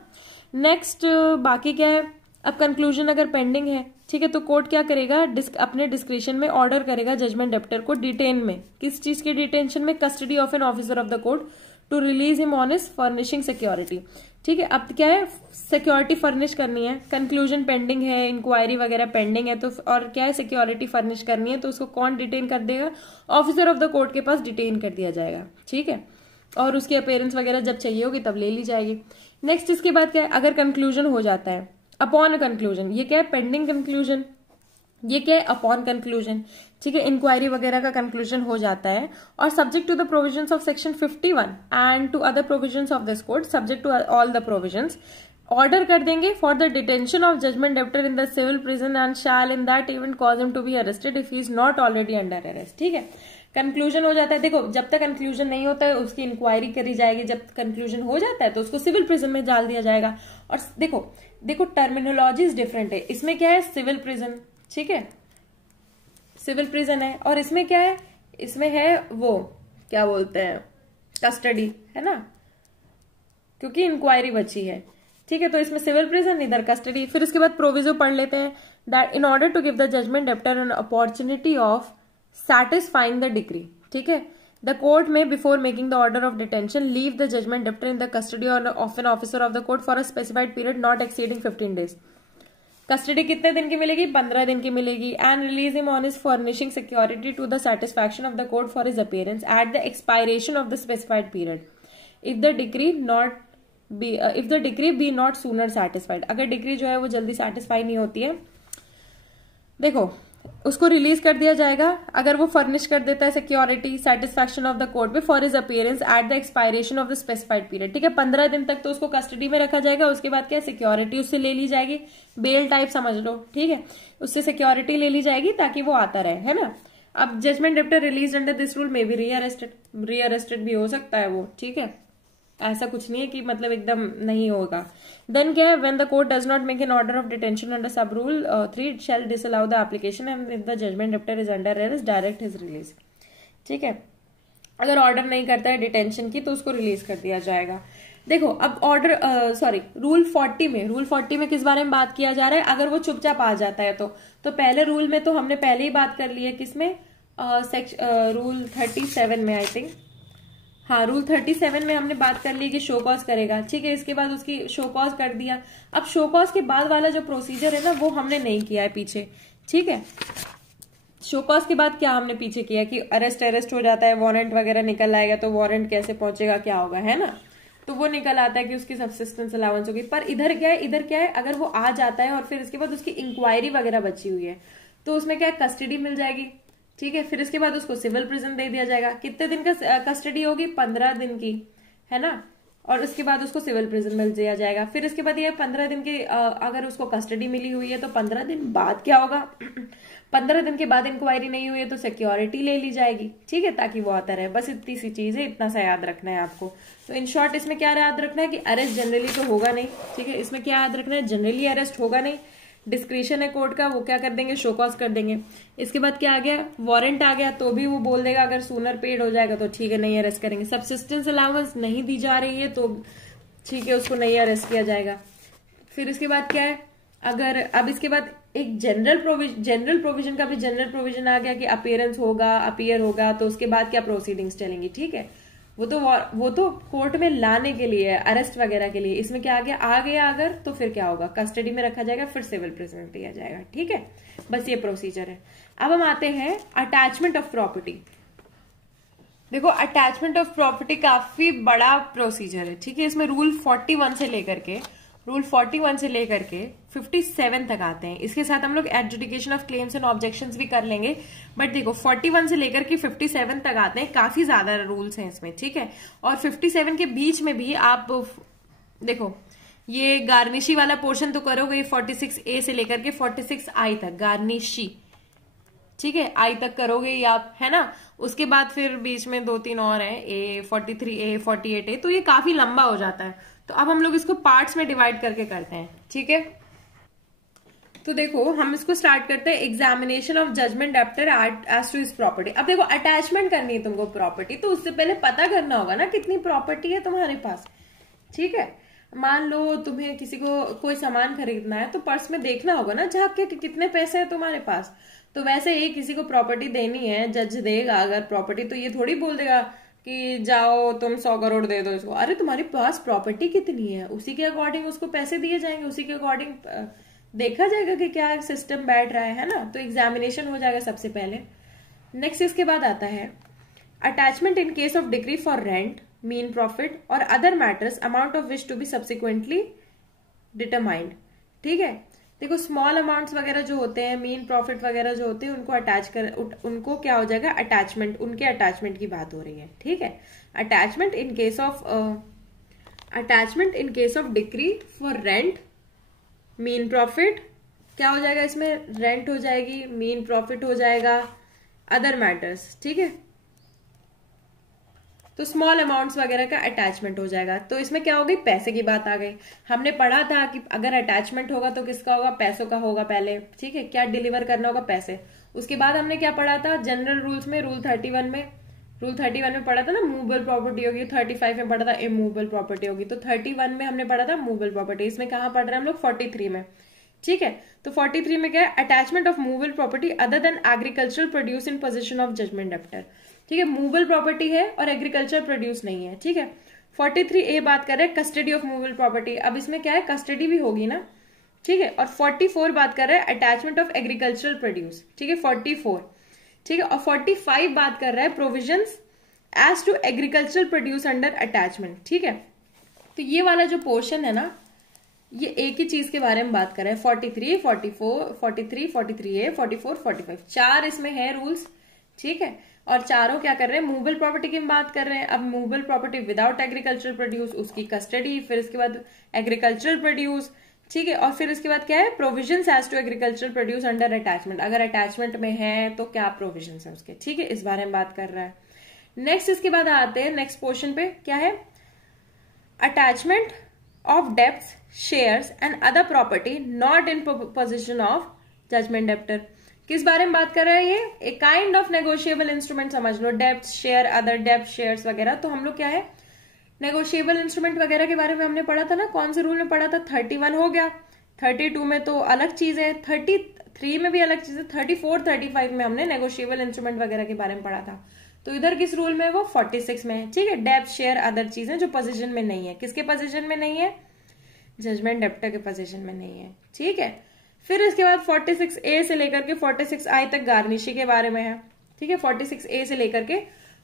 नेक्स्ट बाकी क्या है, अब कंक्लूजन अगर पेंडिंग है, ठीक है, तो कोर्ट क्या करेगा, अपने डिस्क्रिप्शन में ऑर्डर करेगा जजमेंट डेप्टर को डिटेन में, किस चीज के डिटेंशन में, custody of an officer of the court to release him on his furnishing security. ठीक है, अब क्या है, सिक्योरिटी फर्निश करनी है, कंक्लूजन पेंडिंग है, इंक्वायरी वगैरह पेंडिंग है, तो और क्या है, सिक्योरिटी फर्निश करनी है, तो उसको कौन डिटेन कर देगा, ऑफिसर ऑफ द कोर्ट के पास डिटेन कर दिया जाएगा। ठीक है, और उसकी अपीयरेंस वगैरह जब चाहिए होगी तब ले ली जाएगी। नेक्स्ट इसके बाद क्या है, अगर कंक्लूजन हो जाता है, अपॉन कंक्लूजन, ये क्या है, पेंडिंग कंक्लूजन, ये क्या है, अपॉन कंक्लूजन। ठीक है, इंक्वायरी वगैरह का कंक्लूजन हो जाता है और subject to the provisions of section 51 and to other provisions of this code, subject to all the provisions, order कर देंगे for the detention of judgment debtor in the civil prison and shall in that event cause him to be arrested if he is not already under arrest. ठीक है, conclusion हो जाता है, देखो जब तक कंक्लूजन नहीं होता है उसकी इंक्वायरी करी जाएगी, जब कंक्लूजन हो जाता है तो उसको सिविल प्रिजन में डाल दिया जाएगा। और देखो टर्मिनोलॉजीज डिफरेंट है, इसमें क्या है, सिविल प्रिजन, ठीक है, सिविल प्रिजन है, और इसमें क्या है, इसमें है वो क्या बोलते हैं, कस्टडी, है ना, क्योंकि इंक्वायरी बची है। ठीक है, तो इसमें सिविल प्रिजन, इधर कस्टडी। फिर इसके बाद प्रोविजो पढ़ लेते हैं, that in order to give the judgment debtor an opportunity of satisfying the decree, ठीक है, the court may before making the order of detention leave the judgment debtor in the custody of an officer of the court for a specified period not exceeding 15 days। Custody कितने दिन की मिलेगी, 15 दिन की मिलेगी। And release him on his furnishing security to the satisfaction of the court for his appearance at the expiration of the specified period if the decree be not sooner satisfied. अगर decree जो है वो जल्दी satisfy नहीं होती है, देखो उसको रिलीज कर दिया जाएगा अगर वो फर्निश कर देता है security satisfaction of the court में for his appearance at the expiration of the specified period. ठीक है, 15 दिन तक तो उसको कस्टडी में रखा जाएगा, उसके बाद क्या सिक्योरिटी उससे ले ली जाएगी, बेल टाइप समझ लो। ठीक है, उससे सिक्योरिटी ले ली जाएगी ताकि वो आता रहे, है ना। अब judgment debtor release under this rule में भी रीअरेस्टेड भी हो सकता है वो। ठीक है, ऐसा कुछ नहीं है कि मतलब एकदम नहीं होगा। देन क्या है, when the court does not make an order of detention under sub rule 3 it shall disallow the application and if the judgment debtor is under arrest direct his release. ठीक है, अगर ऑर्डर नहीं करता है detention की तो उसको release कर दिया जाएगा। देखो अब ऑर्डर रूल 40 में किस बारे में बात किया जा रहा है, अगर वो चुपचाप आ जाता है तो पहले रूल में तो हमने पहले ही बात कर ली है, किसमें, रूल 37 में आई थिंक, हाँ रूल 37 में हमने बात कर ली कि शो कॉज करेगा। ठीक है, इसके बाद उसकी शो कॉज कर दिया। अब शो कॉज के बाद वाला जो प्रोसीजर है ना वो हमने नहीं किया है पीछे। ठीक है, शो कॉज के बाद क्या हमने पीछे किया कि अरेस्ट हो जाता है, वारंट वगैरह निकल आएगा तो वारंट कैसे पहुंचेगा, क्या होगा, है ना, तो वो निकल आता है कि उसकी सब्सिस्टेंस अलाउंस होगी। पर इधर क्या है, अगर वो आ जाता है और फिर इसके बाद उसकी इंक्वायरी वगैरह बची हुई है तो उसमें क्या है, कस्टडी मिल जाएगी। ठीक है, फिर इसके बाद उसको सिविल प्रिजन दे दिया जाएगा। कितने दिन का कस्टडी होगी, 15 दिन की, है ना। और उसके बाद उसको सिविल प्रिजन मिल दिया जाएगा। फिर इसके बाद ये 15 दिन के अगर उसको कस्टडी मिली हुई है तो 15 दिन बाद क्या होगा 15 दिन के बाद इंक्वायरी नहीं हुई है तो सिक्योरिटी ले ली जाएगी। ठीक है, ताकि वो आता रहे। बस इतनी सी चीज है, इतना सा याद रखना है आपको। तो इन शॉर्ट इसमें क्या याद रखना है कि अरेस्ट जनरली तो होगा नहीं। ठीक है, इसमें क्या याद रखना है, जनरली अरेस्ट होगा नहीं। डिस्क्रिशन है कोर्ट का, वो क्या कर देंगे, शो कॉज कर देंगे। इसके बाद क्या आ गया, वारंट आ गया तो भी वो बोल देगा अगर सूनर पेड हो जाएगा तो ठीक है, नहीं अरेस्ट करेंगे। सब्सिस्टेंस अलाउंस नहीं दी जा रही है तो ठीक है, उसको नहीं अरेस्ट किया जाएगा। फिर इसके बाद क्या है, अगर अब इसके बाद एक जनरल प्रोविजन का भी जनरल प्रोविजन आ गया कि अपीयरेंस होगा, अपीयर होगा तो उसके बाद क्या प्रोसीडिंग्स चलेंगी। ठीक है, वो तो कोर्ट में लाने के लिए, अरेस्ट वगैरह के लिए। इसमें क्या आ गया अगर, तो फिर क्या होगा, कस्टडी में रखा जाएगा, फिर सिविल प्रिजन दिया जाएगा। ठीक है, बस ये प्रोसीजर है। अब हम आते हैं अटैचमेंट ऑफ प्रॉपर्टी। देखो, अटैचमेंट ऑफ प्रॉपर्टी काफी बड़ा प्रोसीजर है। ठीक है, इसमें रूल 41 से लेकर के 57 तक आते हैं। इसके साथ हम लोग adjudication of claims and objections भी कर लेंगे। बट देखो, 41 से लेकर के 57 तक आते हैं, काफी ज्यादा रूल्स हैं इसमें। ठीक है, और 57 के बीच में भी आप देखो, ये गार्निशी वाला पोर्शन तो करोगे 46A से लेकर के 46I तक, गार्निशी। ठीक है, आई तक करोगे ही आप, है ना। उसके बाद फिर बीच में 2-3 और हैं, A, 43A, 48A, तो ये काफी लंबा हो जाता है। तो अब हम लोग इसको पार्ट्स में डिवाइड करके करते हैं। ठीक है, तो देखो हम इसको स्टार्ट करते हैं। Examination of judgment debtor as to his property. अब देखो, अटैचमेंट करनी है तुमको प्रॉपर्टी, तो उससे पहले पता करना होगा ना कितनी प्रॉपर्टी है तुम्हारे पास। ठीक है, मान लो तुम्हें किसी को कोई सामान खरीदना है तो पर्स में देखना होगा ना झाँक के कि कितने पैसे है तुम्हारे पास। तो वैसे ही किसी को प्रॉपर्टी देनी है, जज देगा अगर प्रॉपर्टी, तो ये थोड़ी बोल देगा कि जाओ तुम 100 करोड़ दे दो इसको। अरे तुम्हारे पास प्रॉपर्टी कितनी है, उसी के अकॉर्डिंग उसको पैसे दिए जाएंगे, उसी के अकॉर्डिंग देखा जाएगा कि क्या सिस्टम बैठ रहा है ना। तो एग्जामिनेशन हो जाएगा सबसे पहले। नेक्स्ट इसके बाद आता है attachment in case of decree for rent, mean profit और other matters, amount of which to be subsequently determined. ठीक है, देखो स्मॉल अमाउंट्स वगैरह जो होते हैं, मीन प्रॉफिट वगैरह जो होते हैं, उनको अटैच कर, उनको क्या हो जाएगा, अटैचमेंट, उनके अटैचमेंट की बात हो रही है। ठीक है, attachment in case of decree for rent, mean profit, क्या हो जाएगा इसमें, रेंट हो जाएगी, मीन प्रॉफिट हो जाएगा, अदर मैटर्स। ठीक है, तो स्मॉल अमाउंट्स वगैरह का अटैचमेंट हो जाएगा। तो इसमें क्या हो गई, पैसे की बात आ गई। हमने पढ़ा था कि अगर अटैचमेंट होगा तो किसका होगा, पैसों का होगा पहले। ठीक है, क्या डिलीवर करना होगा, पैसे। उसके बाद हमने क्या पढ़ा था जनरल रूल्स में, रूल 31 में पढ़ा था ना मूवेबल प्रॉपर्टी होगी। 35 में पढ़ा था इमूवेबल प्रॉपर्टी होगी। तो 31 में हमने पढ़ा था मूवेबल प्रॉपर्टी। इसमें कहाँ पढ़ रहे हैं हम लोग, 43 में। ठीक है, तो 43 में क्या है, attachment of movable property other than agricultural produce in position of judgment debtor. ठीक है, मूवेबल प्रॉपर्टी है और एग्रीकल्चर प्रोड्यूस नहीं है। ठीक है, 43A बात कर रहे हैं कस्टडी ऑफ मूवेबल प्रॉपर्टी। अब इसमें क्या है, कस्टडी भी होगी ना। ठीक है, और 44 बात कर रहे हैं अटैचमेंट ऑफ एग्रीकल्चरल प्रोड्यूस। ठीक है, 44। ठीक है, और 45 बात कर रहा है provisions as to agricultural produce under attachment. ठीक है, तो ये वाला जो पोर्शन है ना, ये एक ही चीज के बारे में बात कर रहे हैं। 43, 44, 43, 43A, 44, 45, 4 इसमें है रूल्स। ठीक है, और चारों क्या कर रहे हैं, मूवेबल प्रॉपर्टी की बात कर रहे हैं। अब movable property without agricultural produce, उसकी कस्टडी, फिर इसके बाद एग्रीकल्चरल प्रोड्यूस। ठीक है, और फिर इसके बाद क्या है, provisions as to agricultural produce under attachment. अगर अटैचमेंट में है तो क्या प्रोविजंस है उसके। ठीक है, इस बारे में बात कर रहा है। नेक्स्ट इसके बाद आते हैं नेक्स्ट पोर्शन पे, क्या है, attachment of debts, shares and other property not in position of judgment debtor. किस बारे में बात कर रहा है ये, a kind of negotiable instrument समझ लो, डेब्ट, शेयर, अदर डेब्ट, शेयर्स वगैरह। तो हम लोग क्या है, नेगोशिएबल इंस्ट्रूमेंट वगैरह के बारे में हमने पढ़ा था ना, कौन से रूल में पढ़ा था, 31 हो गया, 32 में तो अलग चीज है, 33 में भी अलग चीज है, 34, 35 में हमने नेगोशिएबल इंस्ट्रूमेंट वगैरह के बारे में पढ़ा था। तो इधर किस रूल में है, वो 46 में है। ठीक है, डेब्ट, शेयर, अदर चीजें जो पोजीशन में नहीं है, किसके पोजीशन में नहीं है, जजमेंट डेप्टर के पोजीशन में नहीं है। ठीक है, फिर इसके बाद 46A से लेकर के 46I तक गार्निशी के बारे में है। ठीक है, 46A से लेकर के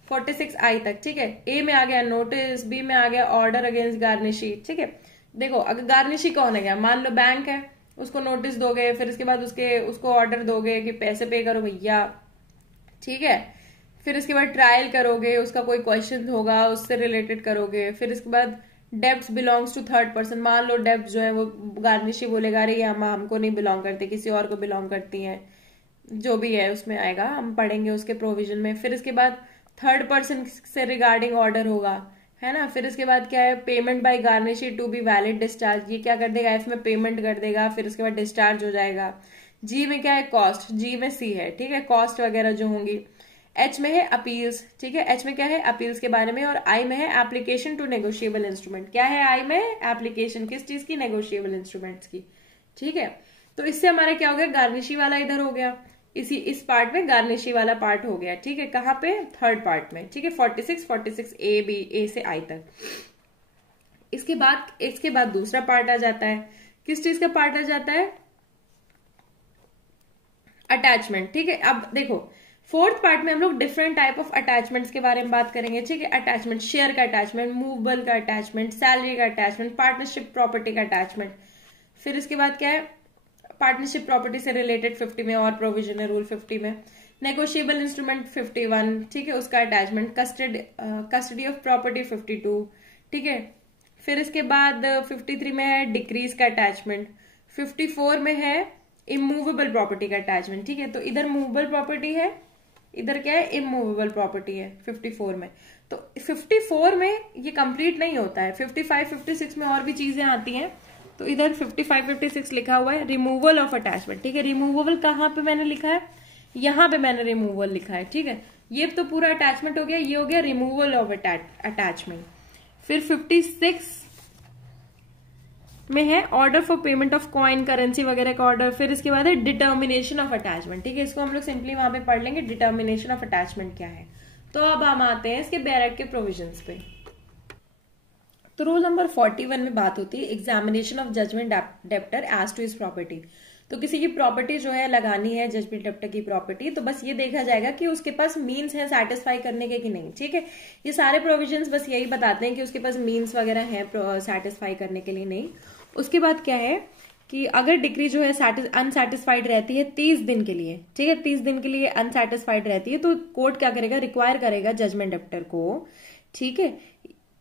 46I तक, ठीक है। ए में आ गया नोटिस, बी में आ गया ऑर्डर अगेंस्ट गार्निशी, ठीक है। देखो अगर गार्निशी कौन है, क्या मान लो बैंक है, उसको नोटिस दोगे, फिर इसके बाद उसको ऑर्डर दोगे कि पैसे पे करो भैया, ठीक है। फिर इसके बाद ट्रायल करोगे, उसका कोई क्वेश्चन होगा उससे रिलेटेड करोगे। फिर इसके बाद debts belongs to third person, मान लो डेब्ट जो है वो गार्निशी बोलेगा अरे हम हमको नहीं बिलोंग करते, किसी और को बिलोंग करती हैं, जो भी है उसमें आएगा, हम पढ़ेंगे उसके प्रोविजन में। फिर इसके बाद थर्ड पर्सन से रिगार्डिंग ऑर्डर होगा, है ना। फिर इसके बाद क्या है, payment by garnishee to be valid discharge, ये क्या कर देगा, एफ में पेमेंट कर देगा, फिर इसके बाद डिस्चार्ज हो जाएगा। जी में क्या है, कॉस्ट, जी में सी है, ठीक है, कॉस्ट वगैरह जो होंगी। एच में है अपील्स, ठीक है, एच में क्या है, अपील्स के बारे में। और आई में है एप्लीकेशन टू नेगोशिएबल इंस्ट्रूमेंट, क्या है आई में, एप्लीकेशन किस चीज की, नेगोशिएबल इंस्ट्रूमेंट्स की, ठीक है। तो इससे हमारा क्या हो गया, गार्निशी वाला इधर हो गया, इस पार्ट में गार्निशी वाला पार्ट हो गया, ठीक है। कहाँ पे, थर्ड पार्ट में, ठीक है। 46 ए बी, ए से आई तक। इसके बाद दूसरा पार्ट आ जाता है, किस चीज का पार्ट आ जाता है, अटैचमेंट, ठीक है। अब देखो फोर्थ पार्ट में हम लोग डिफरेंट टाइप ऑफ अटैचमेंट्स के बारे में बात करेंगे, ठीक है। अटैचमेंट, शेयर का अटैचमेंट, मूवेबल का अटैचमेंट, सैलरी का अटैचमेंट, पार्टनरशिप प्रॉपर्टी का अटैचमेंट। फिर इसके बाद क्या है, पार्टनरशिप प्रॉपर्टी से रिलेटेड 50 में और प्रोविजन है रूल 50 में। नेगोशिएबल इंस्ट्रूमेंट 51, ठीक है, उसका अटैचमेंट। कस्टडी ऑफ प्रॉपर्टी 52, ठीक है। फिर इसके बाद 53 में है डिक्रीज का अटैचमेंट। 54 में है इमूवेबल प्रॉपर्टी का अटैचमेंट, ठीक है। तो इधर मूवेबल प्रॉपर्टी है, इधर क्या है, इमूवेबल प्रॉपर्टी है 54 में। तो 54 में ये कंप्लीट नहीं होता है, 55 56 में और भी चीजें आती हैं। तो इधर 55 56 लिखा हुआ है रिमूवल ऑफ अटैचमेंट, ठीक है। रिमूवेबल कहाँ पे मैंने लिखा है, यहाँ पे मैंने रिमूवल लिखा है, ठीक है। ये तो पूरा अटैचमेंट हो गया, ये हो गया रिमूवल ऑफ अटैचमेंट। फिर 56 में है order for payment of coin, currency वगैरह का ऑर्डर। फिर इसके बाद है डिटर्मिनेशन ऑफ अटैचमेंट, ठीक है। इसको हम लोग सिंपली वहां पे पढ़ लेंगे, डिटर्मिनेशन ऑफ अटैचमेंट क्या है। तो अब हम आते हैं इसके बेयर एक्ट के प्रोविजंस पे। तो रूल नंबर 41 में बात होती है examination of judgment debtor as to his property. तो किसी की प्रॉपर्टी जो है लगानी है, जजमेंट डेप्टर की प्रॉपर्टी, तो बस ये देखा जाएगा कि उसके पास मीन्स है सेटिस्फाई करने के कि नहीं, ठीक है। ये सारे प्रोविजंस बस यही बताते हैं कि उसके पास मीन्स वगैरह है सेटिस्फाई करने के लिए, नहीं। उसके बाद क्या है कि अगर डिक्री जो है अनसेटिस्फाइड रहती है 30 दिन के लिए, ठीक है, 30 दिन के लिए अनसेटिस्फाइड रहती है, तो कोर्ट क्या करेगा, रिक्वायर करेगा जजमेंट डेप्टर को, ठीक है,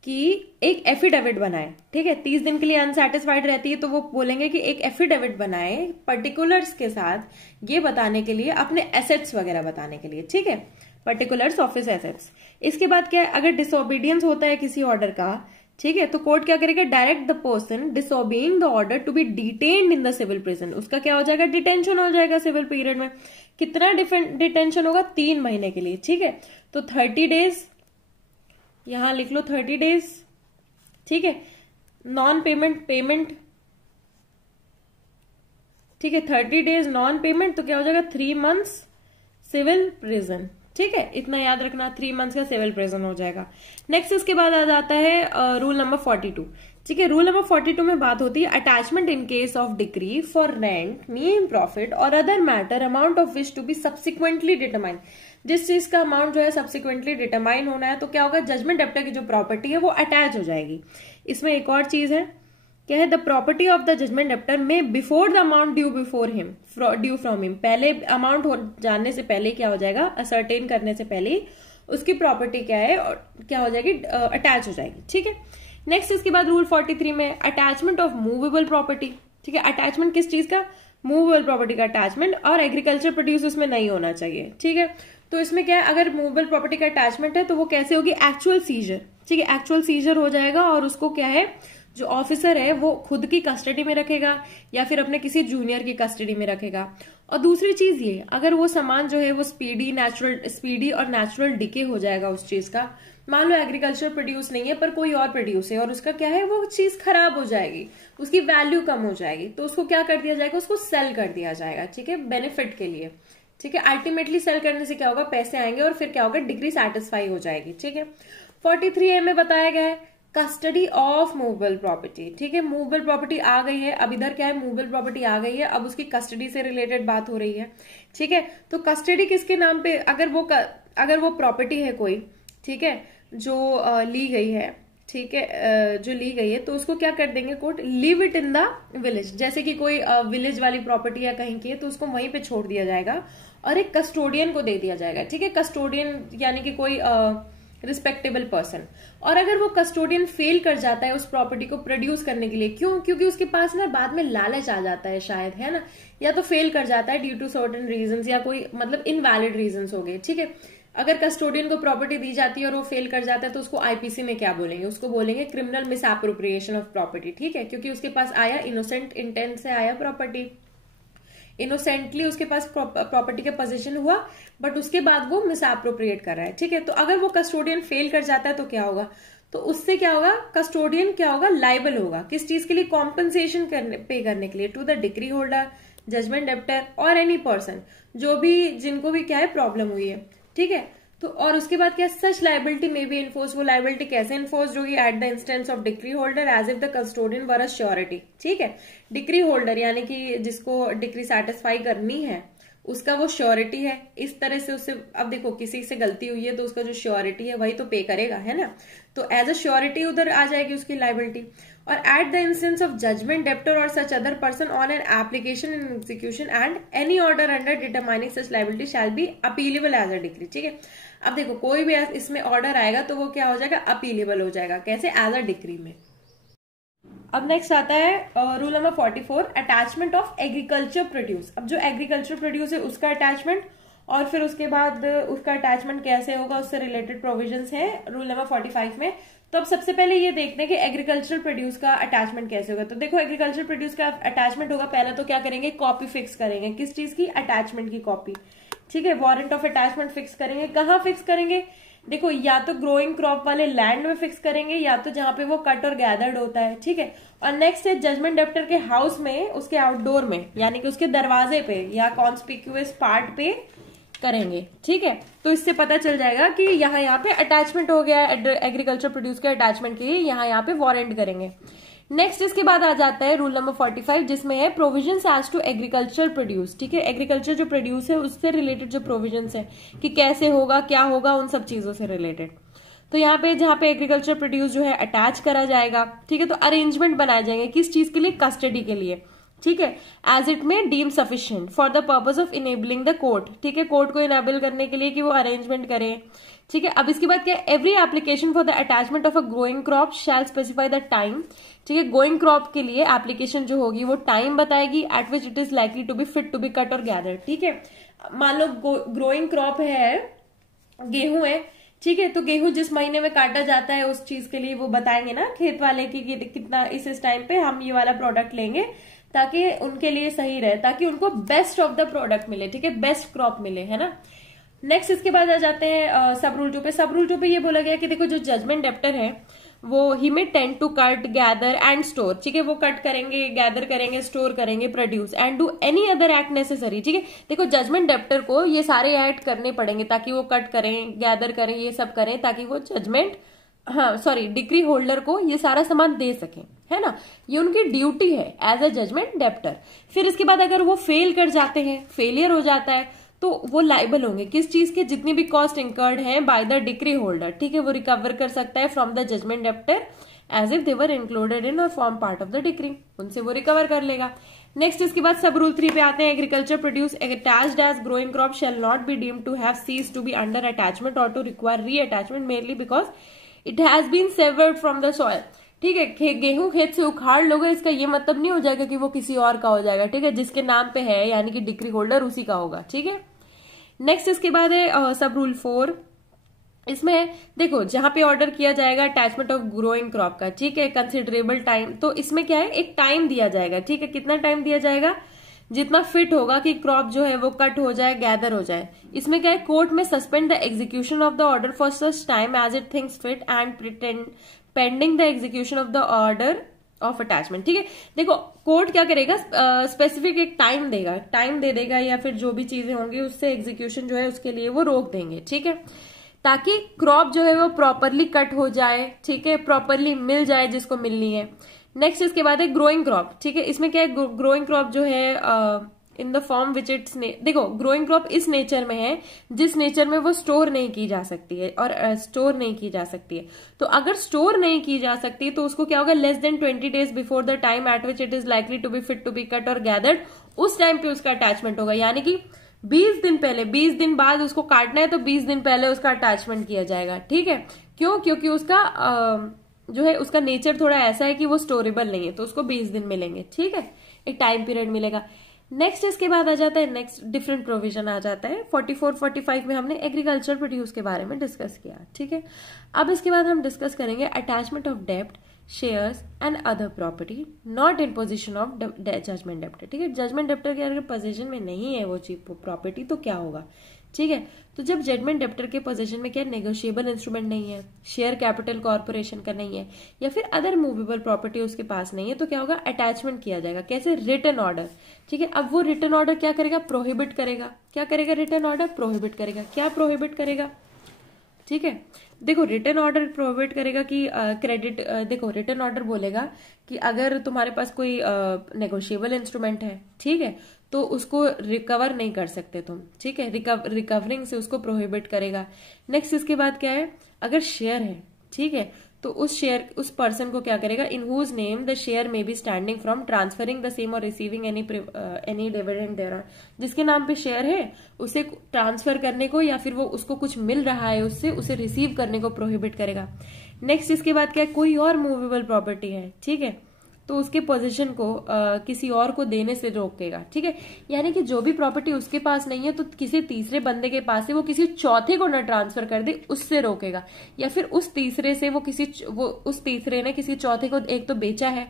कि एक एफिडेविट बनाए, ठीक है। 30 दिन के लिए अनसेटिस्फाइड रहती है तो वो बोलेंगे कि एक एफिडेविट बनाए पर्टिकुलर्स के साथ, ये बताने के लिए, अपने एसेट्स वगैरह बताने के लिए, ठीक है, पर्टिकुलर्स ऑफ हिज एसेट्स। इसके बाद क्या है, अगर डिसओबीडियंस होता है किसी ऑर्डर का, ठीक है, तो कोर्ट क्या करेगा, direct the person disobeying the order to be detained in the civil prison, उसका क्या हो जाएगा, डिटेंशन हो जाएगा सिविल पीरियड में। कितना डिटेंशन होगा, 3 महीने के लिए, ठीक है। तो 30 डेज, यहां लिख लो 30 डेज, ठीक है। नॉन पेमेंट, ठीक है, 30 डेज नॉन पेमेंट, तो क्या हो जाएगा, 3 मंथ्स सिविल प्रिजन, ठीक है। इतना याद रखना, 3 मंथ्स का सिविल प्रिजन हो जाएगा। नेक्स्ट इसके बाद आ जाता है रूल नंबर 42, ठीक है। रूल नंबर 42 में बात होती है attachment in case of decree for rent, mean profit और other matter, amount of which to be subsequently determine. जिस चीज का अमाउंट जो है सब्सिक्वेंटली डिटरमाइन होना है, तो क्या होगा, जजमेंट डेप्टर की जो प्रॉपर्टी है वो अटैच हो जाएगी। इसमें एक और चीज है, क्या है, the property of the judgment debtor में before the amount due from him, पहले अमाउंट जानने से पहले क्या हो जाएगा, असर्टेन करने से पहले उसकी प्रॉपर्टी क्या है, और क्या हो जाएगी, अटैच हो जाएगी, ठीक है। नेक्स्ट इसके बाद रूल 43 में अटैचमेंट ऑफ मूवेबल प्रॉपर्टी, ठीक है। अटैचमेंट किस चीज का, मूवेबल प्रॉपर्टी का अटैचमेंट, और एग्रीकल्चर प्रोड्यूस उसमें नहीं होना चाहिए, ठीक है। तो इसमें क्या है, अगर मूवेबल प्रॉपर्टी का अटैचमेंट है तो वो कैसे होगी, एक्चुअल सीजर, ठीक है, एक्चुअल सीजर हो जाएगा, और उसको क्या है, जो ऑफिसर है वो खुद की कस्टडी में रखेगा या फिर अपने किसी जूनियर की कस्टडी में रखेगा। और दूसरी चीज ये, अगर वो सामान जो है वो स्पीडी और नेचुरल डिके हो जाएगा उस चीज का, मान लो एग्रीकल्चर प्रोड्यूस नहीं है पर कोई और प्रोड्यूस है, और उसका क्या है, वो चीज खराब हो जाएगी, उसकी वैल्यू कम हो जाएगी, तो उसको क्या कर दिया जाएगा, उसको सेल कर दिया जाएगा, ठीक है, बेनिफिट के लिए, ठीक है। अल्टीमेटली सेल करने से क्या होगा, पैसे आएंगे और फिर क्या होगा, डिग्री सेटिस्फाई हो जाएगी, ठीक है। 43A में बताया गया है कस्टडी ऑफ मूवेबल प्रॉपर्टी, ठीक है। मूवेबल प्रॉपर्टी आ गई है, अब इधर क्या है, मूवेबल प्रॉपर्टी आ गई है, अब उसकी कस्टडी से रिलेटेड बात हो रही है, ठीक है। तो कस्टडी किसके नाम पे, अगर वो प्रॉपर्टी है कोई, ठीक है, जो ली गई है, ठीक है, जो ली गई है, तो उसको क्या कर देंगे court, leave it in the village. जैसे कि कोई विलेज वाली प्रॉपर्टी या कहीं की है तो उसको वहीं पे छोड़ दिया जाएगा और एक कस्टोडियन को दे दिया जाएगा। ठीक है, कस्टोडियन यानी कि कोई रिस्पेक्टेबल पर्सन। और अगर वो कस्टोडियन फेल कर जाता है उस प्रॉपर्टी को प्रोड्यूस करने के लिए, क्यों, क्योंकि उसके पास ना बाद में लालच आ जाता है शायद, है ना, या तो फेल कर जाता है ड्यू टू सर्टेन रीजंस या कोई मतलब इनवैलिड रीजंस हो गए। ठीक है, अगर कस्टोडियन को प्रॉपर्टी दी जाती है और वो फेल कर जाता है तो उसको आईपीसी में क्या बोलेंगे, उसको बोलेंगे क्रिमिनल मिसएप्रोप्रिएशन ऑफ प्रॉपर्टी। ठीक है, क्योंकि उसके पास आया इनोसेंट इंटेंट से आया प्रॉपर्टी, इनोसेंटली उसके पास प्रॉपर्टी का पोजीशन हुआ, बट उसके बाद वो मिसएप्रोप्रिएट कर रहा है। ठीक है, तो अगर वो कस्टोडियन फेल कर जाता है तो क्या होगा, तो उससे क्या होगा, कस्टोडियन क्या होगा, लाइबल होगा। किस चीज के लिए, कॉम्पनसेशन पे करने के लिए, to the decree holder, judgment debtor और एनी पर्सन, जो भी जिनको भी क्या है प्रॉब्लम हुई है। ठीक है, तो और उसके बाद क्या, such liability may be enforce. वो लाइबिलिटी कैसे इन्फोर्स होगी, at the instance of decree holder as if the custodian were a surety. ठीक है, डिक्री होल्डर यानी कि जिसको डिक्री सेटिस्फाई करनी है उसका वो श्योरिटी है, इस तरह से उससे, अब देखो किसी से गलती हुई है तो उसका जो श्योरिटी है वही तो पे करेगा, है ना, तो एज अ श्योरिटी उधर आ जाएगी उसकी लाइबिलिटी। और at the instance of judgment debtor और such other person on an application in execution and any order under determining such liability shall be appealable as a decree. ठीक है, अब देखो कोई भी इसमें ऑर्डर आएगा तो वो क्या हो जाएगा, अपीलेबल हो जाएगा, कैसे, एज अ डिक्री में। अब नेक्स्ट आता है rule number 44, attachment of agriculture produce. अब जो एग्रीकल्चर प्रोड्यूस है उसका अटैचमेंट, और फिर उसके बाद उसका अटैचमेंट कैसे होगा उससे रिलेटेड प्रोविजंस है रूल नंबर 45 में। तो अब सबसे पहले ये देखते हैं कि एग्रीकल्चर प्रोड्यूस का अटैचमेंट कैसे होगा। तो देखो एग्रीकल्चर प्रोड्यूस का अटैचमेंट होगा, पहले तो क्या करेंगे, कॉपी फिक्स करेंगे, किस चीज की, अटैचमेंट की कॉपी। ठीक है, वारंट ऑफ अटैचमेंट फिक्स करेंगे, कहाँ फिक्स करेंगे, देखो या तो ग्रोइंग क्रॉप वाले लैंड में फिक्स करेंगे या तो जहां पे वो कट और गैदर्ड होता है। ठीक है, और नेक्स्ट है जजमेंट डेप्टर के हाउस में, उसके आउटडोर में यानी कि उसके दरवाजे पे या कॉन्स्पिक्यूअस पार्ट पे करेंगे। ठीक है, तो इससे पता चल जाएगा कि यहाँ पे अटैचमेंट हो गया, एग्रीकल्चर प्रोड्यूस के अटैचमेंट के लिए यहाँ पे वारंट करेंगे। नेक्स्ट इसके बाद आ जाता है रूल नंबर 45 जिसमें है provisions as to agriculture produce. ठीक है, एग्रीकल्चर जो प्रोड्यूस है उससे रिलेटेड जो प्रोविजंस है कि कैसे होगा, क्या होगा, उन सब चीजों से रिलेटेड। तो यहाँ पे जहाँ पे एग्रीकल्चर प्रोड्यूस जो है अटैच करा जाएगा। ठीक है, तो अरेंजमेंट बनाए जाएंगे, किस चीज के लिए, कस्टडी के लिए। ठीक है, as it may deem sufficient for the purpose of enabling the court. ठीक है, कोर्ट को इनेबल करने के लिए कि वो अरेंजमेंट करें। ठीक है, अब इसके बाद क्या, every application for the attachment of a growing crop shall specify the time. ठीक है, ग्रोइंग क्रॉप के लिए एप्लीकेशन जो होगी वो टाइम बताएगी at which it is likely to be fit to be cut or gather. ठीक है, मान लो ग्रोइंग क्रॉप है, गेहूं है, ठीक है, तो गेहूं जिस महीने में काटा जाता है उस चीज के लिए वो बताएंगे ना खेत वाले की कितना इस टाइम पे हम ये वाला प्रोडक्ट लेंगे, ताकि उनके लिए सही रहे, ताकि उनको बेस्ट ऑफ द प्रोडक्ट मिले। ठीक है, बेस्ट क्रॉप मिले, है ना। नेक्स्ट इसके बाद आ जाते हैं सब रूल 2 पे। सब रूल 2 पे ये बोला गया कि देखो जो जजमेंट डेप्टर है वो ही may tend to cut, gather and store. ठीक है, वो कट करेंगे, गैदर करेंगे, स्टोर करेंगे, produce and do any other act necessary. ठीक है, देखो जजमेंट डेप्टर को ये सारे एक्ट करने पड़ेंगे ताकि वो कट करें, गैदर करें, ये सब करें ताकि वो डिक्री होल्डर को ये सारा सामान दे सके, है ना, ये उनकी ड्यूटी है एज अ जजमेंट डेप्टर। फिर इसके बाद अगर वो फेल कर जाते हैं, फेलियर हो जाता है, तो वो लाइबल होंगे किस चीज के, जितनी भी कॉस्ट इंकर्ड है बाय द डिक्री होल्डर। ठीक है, वो रिकवर कर सकता है from the judgment debtor as if they were included in और form part of the decree, उनसे वो रिकवर कर लेगा। नेक्स्ट इसके बाद सब रूल 3 पे आते हैं। Agriculture produce attached as growing crop shall not be deemed to have ceased to be under attachment or to require reattachment merely because it has been severed from the soil. ठीक है, गेहूं खेत से उखाड़ लोगे इसका ये मतलब नहीं हो जाएगा कि वो किसी और का हो जाएगा। ठीक है, जिसके नाम पे है यानी कि डिक्री होल्डर उसी का होगा। ठीक है, नेक्स्ट इसके बाद है सब रूल 4। इसमें देखो जहां पे ऑर्डर किया जाएगा अटैचमेंट ऑफ ग्रोइंग क्रॉप का, ठीक है, कंसिडरेबल टाइम, तो इसमें क्या है, एक टाइम दिया जाएगा। ठीक है, कितना टाइम दिया जाएगा, जितना फिट होगा कि क्रॉप जो है वो कट हो जाए, गैदर हो जाए। इसमें क्या है, court may suspend the execution of the order for such time as it thinks fit and pending the execution of the order of attachment. ठीक है, देखो कोर्ट क्या करेगा, स्पेसिफिक एक टाइम देगा, टाइम दे देगा या फिर जो भी चीजें होंगी उससे एग्जीक्यूशन जो है उसके लिए वो रोक देंगे। ठीक है, ताकि क्रॉप जो है वो प्रॉपरली कट हो जाए। ठीक है, प्रॉपरली मिल जाए जिसको मिलनी है। नेक्स्ट इसके बाद है ग्रोइंग क्रॉप। ठीक है, इसमें क्या है, ग्रोइंग क्रॉप जो है in the form which it's देखो ग्रोइंग क्रॉप इस नेचर में है जिस नेचर में वो स्टोर नहीं की जा सकती है और स्टोर नहीं की जा सकती है। तो अगर स्टोर नहीं की जा सकती तो उसको क्या होगा, less than 20 days before the time at which it is likely to be fit to be cut or gathered, उस टाइम पे उसका अटैचमेंट होगा। यानी कि 20 दिन पहले, 20 दिन बाद उसको काटना है तो 20 दिन पहले उसका अटैचमेंट किया जाएगा। ठीक है, क्यों? क्योंकि उसका जो है उसका नेचर थोड़ा ऐसा है कि वो स्टोरेबल नहीं है, तो उसको 20 दिन मिलेंगे। ठीक है, एक टाइम पीरियड मिलेगा। नेक्स्ट इसके बाद आ जाता है, नेक्स्ट डिफरेंट प्रोविजन आ जाता है 44-45 में हमने एग्रीकल्चर प्रोड्यूस के बारे में डिस्कस किया। ठीक है, अब इसके बाद हम डिस्कस करेंगे अटैचमेंट ऑफ डेब्ट, shares and other property not in position of judgment debtor. ठीक है, जजमेंट डेप्टर के अगर पोजीशन में नहीं है वो चीज प्रॉपर्टी तो क्या होगा। ठीक है, तो जब जजमेंट डेप्टर के पोजीशन में क्या नेगोशिएबल इंस्ट्रूमेंट नहीं है, शेयर कैपिटल कॉर्पोरेशन का नहीं है, या फिर अदर मूवेबल प्रॉपर्टी उसके पास नहीं है, तो क्या होगा, अटैचमेंट किया जाएगा। कैसे? Written order. ठीक है, अब वो रिटन ऑर्डर क्या करेगा, प्रोहिबिट करेगा। क्या करेगा रिटन ऑर्डर? प्रोहिबिट करेगा। क्या प्रोहिबिट करेगा? ठीक है, देखो रिटर्न ऑर्डर प्रोवाइड करेगा कि क्रेडिट, देखो रिटर्न ऑर्डर बोलेगा कि अगर तुम्हारे पास कोई नेगोशिएबल इंस्ट्रूमेंट है, ठीक है, तो उसको रिकवर नहीं कर सकते तुम। ठीक है, रिकवरिंग से उसको प्रोहिबिट करेगा। नेक्स्ट इसके बाद क्या है, अगर शेयर है, ठीक है, तो उस पर्सन को क्या करेगा, in whose name the share may be standing from transferring the same और रिसीविंग एनी डिविडेंड देयरऑन, जिसके नाम पे शेयर है उसे ट्रांसफर करने को या फिर वो उसको कुछ मिल रहा है उससे, उसे रिसीव करने को प्रोहिबिट करेगा। नेक्स्ट इसके बाद क्या है, कोई और मूवेबल प्रॉपर्टी है, ठीक है, तो उसके पोजीशन को किसी और को देने से रोकेगा। ठीक है, यानी कि जो भी प्रॉपर्टी उसके पास नहीं है तो किसी तीसरे बंदे के पास है वो किसी चौथे को न ट्रांसफर कर दे, उससे रोकेगा। या फिर उस तीसरे से उस तीसरे ने किसी चौथे को एक तो बेचा है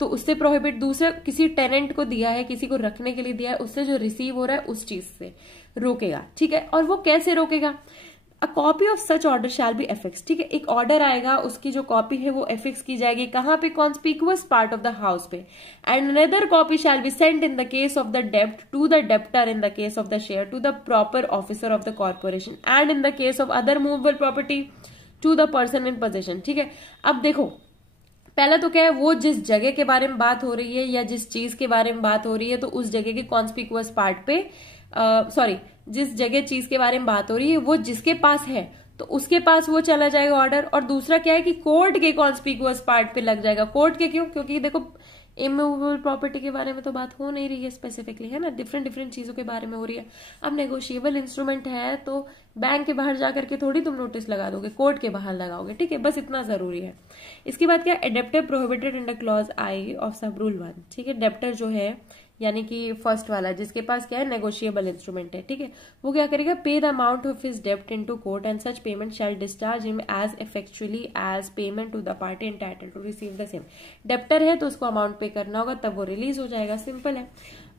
तो उससे प्रोहिबिट, दूसरा किसी टेनेंट को दिया है, किसी को रखने के लिए दिया है, उससे जो रिसीव हो रहा है उस चीज से रोकेगा। ठीक है, और वो कैसे रोकेगा, a copy of such order shall be affix. ठीक है, एक ऑर्डर आएगा, उसकी जो कॉपी है वो एफिक्स की जाएगी। कहां पे? Conspicuous part of the house पे। And another copy shall be sent in the case of the डेब्ट to the debtor, in the case of the share to the proper officer of the corporation, and in the case of other movable property to the person in possession. ठीक है, अब देखो पहला तो क्या है, वो जिस जगह के बारे में बात हो रही है या जिस चीज के बारे में बात हो रही है तो उस जगह के कॉन्स्पिकुअस पार्ट पे, जिस जगह चीज के बारे में बात हो रही है वो जिसके पास है तो उसके पास वो चला जाएगा ऑर्डर। और दूसरा क्या है कि कोर्ट के कॉन्स्पिकुअस पार्ट पे लग जाएगा। कोर्ट के क्यों? क्योंकि देखो इमूवेबल प्रॉपर्टी के बारे में तो बात हो नहीं रही है स्पेसिफिकली, है ना, डिफरेंट चीजों के बारे में हो रही है। अब नेगोशिएबल इंस्ट्रूमेंट है तो बैंक के बाहर जाकर के थोड़ी तुम नोटिस लगा दोगे, कोर्ट के बाहर लगाओगे। ठीक है, बस इतना जरूरी है। इसके बाद क्या, adapter prohibited under clause I of सब रूल 1। ठीक है, डेप्टर जो है यानी कि फर्स्ट वाला जिसके पास क्या है, नेगोशिएबल इंस्ट्रूमेंट है, ठीक है, वो क्या करेगा, pay the amount of his डेब्ट into court and such payment shall discharge him as effectually as payment to the party entitled to receive the same. Debtor है तो उसको अमाउंट पे करना होगा, तब वो रिलीज हो जाएगा, सिंपल है।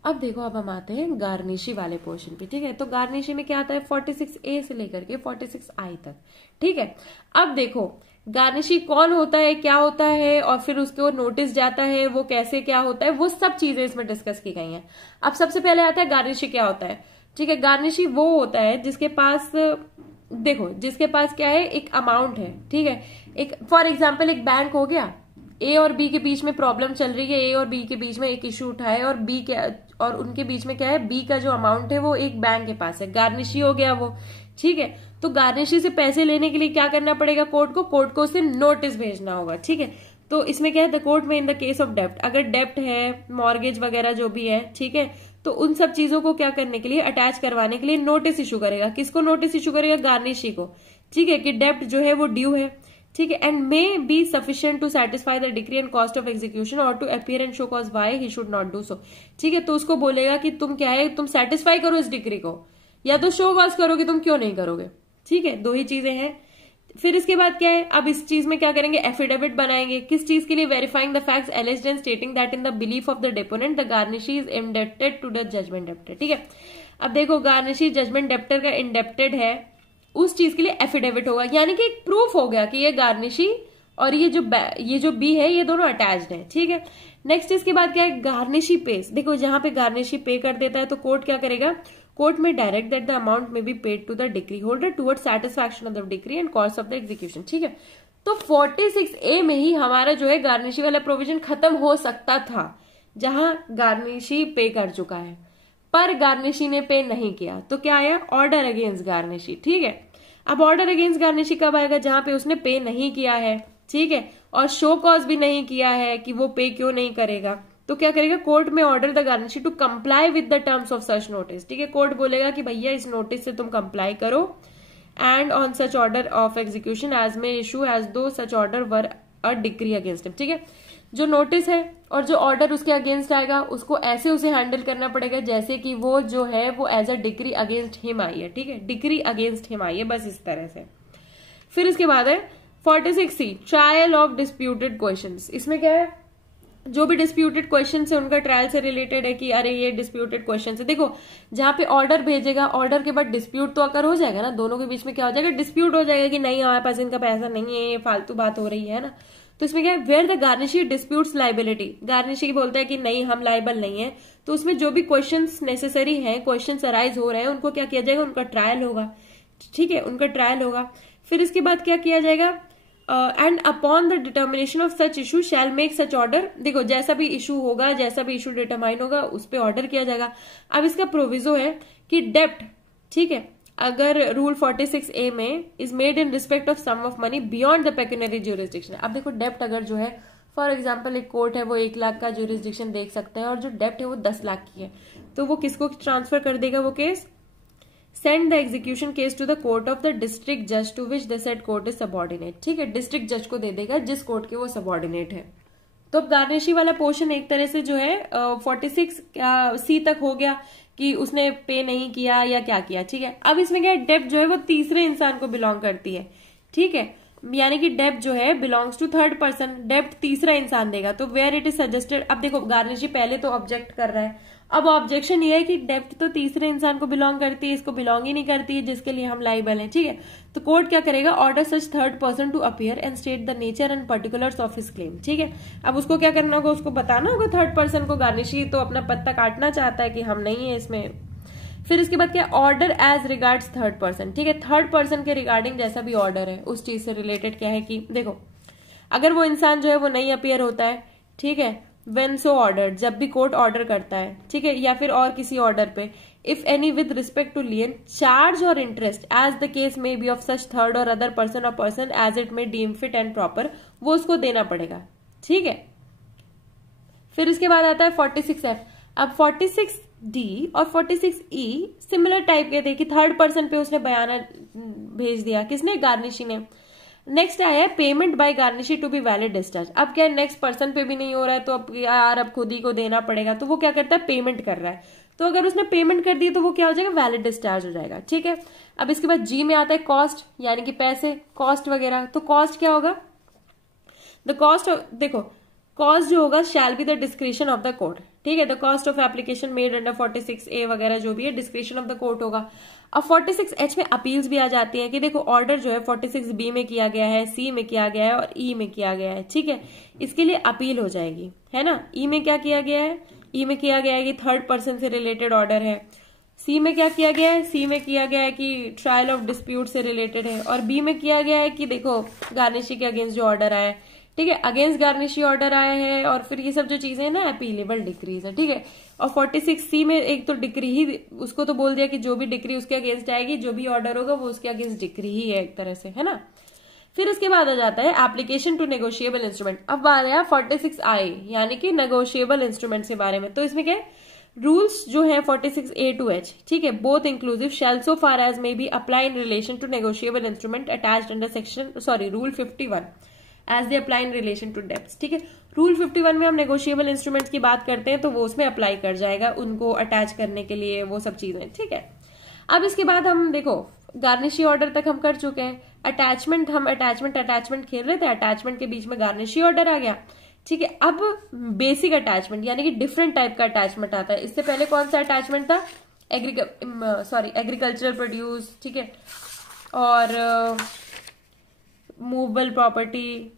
अब देखो, अब हम आते हैं गार्निशी वाले पोर्शन पे। ठीक है, तो गार्निशी में क्या आता है, 46A से लेकर के 46I तक। ठीक है, अब देखो गार्निशी कौन होता है, क्या होता है, और फिर उसको नोटिस जाता है वो कैसे क्या होता है, वो सब चीजें इसमें डिस्कस की गई हैं। अब सबसे पहले आता है गार्निशी क्या होता है। ठीक है, गार्निशी वो होता है जिसके पास, देखो जिसके पास क्या है, एक अमाउंट है। ठीक है, एक फॉर एग्जाम्पल एक बैंक हो गया, ए और बी के बीच में प्रॉब्लम चल रही है, ए और बी के बीच में एक इश्यू उठाए और बी के और उनके बीच में क्या है, बी का जो अमाउंट है वो एक बैंक के पास है, गार्निशी हो गया वो। ठीक है, तो गार्निशी से पैसे लेने के लिए क्या करना पड़ेगा, कोर्ट को उससे नोटिस भेजना होगा। ठीक है, तो इसमें क्या है, द कोर्ट में इन द केस ऑफ डेप्ट, अगर डेप्ट है, मॉर्गेज वगैरह जो भी है, ठीक है, तो उन सब चीजों को क्या करने के लिए, अटैच करवाने के लिए नोटिस इशू करेगा। किसको नोटिस इशू करेगा, गार्निशी को। ठीक है, कि डेप्ट जो है वो ड्यू है। ठीक है, and may be sufficient to satisfy the decree and cost of execution और to appear and show cause why he should not do so. ठीक है, तो उसको बोलेगा कि तुम क्या है, तुम सेटिस्फाई करो इस डिक्री को, या तो शो कॉज करो कि तुम क्यों नहीं करोगे। ठीक है, दो ही चीजें हैं। फिर इसके बाद क्या है, अब इस चीज में क्या करेंगे, एफिडेविट बनाएंगे। किस चीज के लिए, verifying the facts alleged and stating that in the belief of the deponent the garnishee is indebted to the judgment debtor. ठीक है, अब देखो गार्निशी जजमेंट डेप्टर का इंडेप्टेड है, उस चीज के लिए एफिडेविट होगा, यानी कि एक प्रूफ हो गया कि ये गार्निशी और ये जो बी है ये दोनों अटैच्ड है। ठीक है, नेक्स्ट इसके बाद क्या है, गार्निशी पेस। देखो जहां पे गार्निशी पे कर देता है तो कोर्ट क्या करेगा, कोर्ट में direct that the amount may be paid to the decree holder toward satisfaction of the decree and cost of the execution. ठीक है, तो 46A में ही हमारा जो है गार्निशी वाला प्रोविजन खत्म हो सकता था, जहां गार्निशी पे कर चुका है। पर गार्निशी ने पे नहीं किया, तो क्या आया, ऑर्डर अगेंस्ट गार्निशी। ठीक है, अब ऑर्डर अगेंस्ट गार्निशी कब आएगा, जहां पे उसने पे नहीं किया है, ठीक है, और शो कॉज भी नहीं किया है कि वो पे क्यों नहीं करेगा। तो क्या करेगा, court may order the garnishee to comply with the terms of such notice. ठीक है, कोर्ट बोलेगा कि भैया इस नोटिस से तुम कंप्लाई करो, and on such order of execution as may issue as though such order were a decree against him. ठीक है, जो नोटिस है और जो ऑर्डर उसके अगेंस्ट आएगा उसको ऐसे उसे हैंडल करना पड़ेगा जैसे कि वो जो है वो as a decree against him आई है। ठीक है, डिग्री अगेंस्ट हिम आई है, बस इस तरह से। फिर इसके बाद है 46C, trial of disputed questions. इसमें क्या है, जो भी डिस्प्यूटेड क्वेश्चन है उनका ट्रायल से रिलेटेड है कि अरे ये डिस्प्यूटेड क्वेश्चन है। देखो जहां पे ऑर्डर भेजेगा, ऑर्डर के बाद डिस्प्यूट तो अगर हो जाएगा ना, दोनों के बीच में क्या हो जाएगा, डिस्प्यूट हो जाएगा कि नहीं हमारे पास इनका पैसा नहीं है, ये फालतू बात हो रही है ना। तो इसमें क्या है, where the garnishee disputes liability, garnishee बोलता है कि नहीं हम लाइबल नहीं है, तो उसमें जो भी क्वेश्चंस नेसेसरी हैं, क्वेश्चंस अराइज हो रहे हैं, उनको क्या किया जाएगा, उनका ट्रायल होगा। ठीक है, उनका ट्रायल होगा। फिर इसके बाद क्या किया जाएगा, and upon the determination of such issue shell make such order. देखो जैसा भी इशू होगा, जैसा भी इशू डिटरमाइन होगा उस पर ऑर्डर किया जाएगा। अब इसका प्रोविजो है कि डेप्ट, ठीक है, अगर रूल 46A में is made in respect of sum of money beyond the pecuniary jurisdiction. अब देखो डेप्ट अगर जो है, फॉर एग्जाम्पल एक कोर्ट है वो 1 लाख का ज्यूरिसडिक्शन देख सकता है और जो डेप्ट है वो 10 लाख की है, तो वो किसको ट्रांसफर कर देगा वो case, send the execution case to the court of the district जज to which the said court is subordinate. ठीक है, डिस्ट्रिक्ट जज को दे देगा जिस कोर्ट के वो सबऑर्डिनेट है। तो अब गार्निशी वाला पोर्शन एक तरह से जो है 46C तक हो गया कि उसने पे नहीं किया या क्या किया। ठीक है, अब इसमें क्या है, डेप्ट जो है वो तीसरे इंसान को बिलोंग करती है। ठीक है, यानी कि डेप्ट जो है बिलोंग्स टू थर्ड पर्सन, डेप्ट तीसरा इंसान देगा। तो वेयर इट इज सजेस्टेड, अब देखो गार्निशी पहले तो ऑब्जेक्ट कर रहा है, अब ऑब्जेक्शन ये है कि डेप्ट तो तीसरे इंसान को बिलोंग करती है, इसको बिलोंग ही नहीं करती है जिसके लिए हम लाइबल हैं। ठीक है, तो कोर्ट क्या करेगा, order such third person to appear and state the nature and particulars of his claim. ठीक है, अब उसको क्या करना होगा, उसको बताना होगा थर्ड पर्सन को। गार्निशी तो अपना पत्ता काटना चाहता है कि हम नहीं है इसमें। फिर इसके बाद क्या, order as regards third person. ठीक है, थर्ड पर्सन के रिगार्डिंग जैसा भी ऑर्डर है उस चीज से रिलेटेड क्या है कि देखो अगर वो इंसान जो है वो नहीं अपीयर होता है, ठीक है, वेन सो ऑर्डर, जब भी कोर्ट ऑर्डर करता है, ठीक है, या फिर और किसी ऑर्डर पे, if any with respect to lien charge or interest as the case may be of such third or other person or person as it may deem fit and proper, वो उसको देना पड़ेगा। ठीक है, फिर इसके बाद आता है 46F। अब 46D और 46E सिमिलर टाइप के थे कि थर्ड पर्सन पे उसने बयाना भेज दिया, किसने, गार्निशी ने। नेक्स्ट आया है payment by garnishee to be valid discharge. अब क्या नेक्स्ट पर्सन पे भी नहीं हो रहा है तो अब यार अब खुद ही को देना पड़ेगा, तो वो क्या करता है, पेमेंट कर रहा है। तो अगर उसने पेमेंट कर दी तो वो क्या हो जाएगा, वैलिड डिस्चार्ज हो जाएगा। ठीक है, अब इसके बाद जी में आता है कॉस्ट, यानी कि पैसे, कॉस्ट वगैरह। तो कॉस्ट क्या होगा, द कॉस्ट, देखो कॉस्ट जो होगा shall be the discretion of the court. ठीक है, the cost of application made under 46A वगैरह जो भी है डिस्क्रिशन ऑफ द कोर्ट होगा। अब 46H में अपील्स भी आ जाती है कि देखो ऑर्डर जो है 46B में किया गया है, C में किया गया है और E में किया गया है। ठीक है, इसके लिए अपील हो जाएगी, है ना। E में क्या किया गया है, E में किया गया है कि थर्ड पर्सन से रिलेटेड ऑर्डर है। C में क्या किया गया है, C में किया गया है कि ट्रायल ऑफ डिस्प्यूट से रिलेटेड है। और B में किया गया है कि देखो गार्निशी के अगेंस्ट जो ऑर्डर आया है, ठीक है, अगेंस्ट गार्निशी ऑर्डर आया है, और फिर ये सब जो चीजें हैं ना अपीलेबल डिक्रीज है। ठीक है, और 46C में एक तो डिक्री ही, उसको तो बोल दिया कि जो भी डिक्री उसके अगेंस्ट आएगी, जो भी ऑर्डर होगा वो उसके अगेंस्ट डिक्री ही है एक तरह से, है ना। फिर उसके बाद आ जाता है एप्लीकेशन टू नेगोशिएबल इंस्ट्रूमेंट। अब आ रहा है 46I यानी कि नेगोशिएबल इंस्ट्रूमेंट के बारे में। तो इसमें क्या है, रूल्स जो है 46A to H, ठीक है, both inclusive shall so far as may be apply in relation to negotiable instrument attached under section rule 51 as they apply in relation to debts. ठीक है, रूल 51 में हम नेगोशिएबल इंस्ट्रूमेंट्स की बात करते हैं तो वो उसमें अप्लाई कर जाएगा उनको अटैच करने के लिए, वो सब चीजें। ठीक है, अब इसके बाद हम देखो गार्निशी ऑर्डर तक हम कर चुके हैं। अटैचमेंट, हम अटैचमेंट खेल रहे थे, अटैचमेंट के बीच में गार्निशी ऑर्डर आ गया। ठीक है, अब बेसिक अटैचमेंट यानी कि डिफरेंट टाइप का अटैचमेंट आता है। इससे पहले कौन सा अटैचमेंट था, एग्रीकल्चरल प्रोड्यूस, ठीक है, और movable property,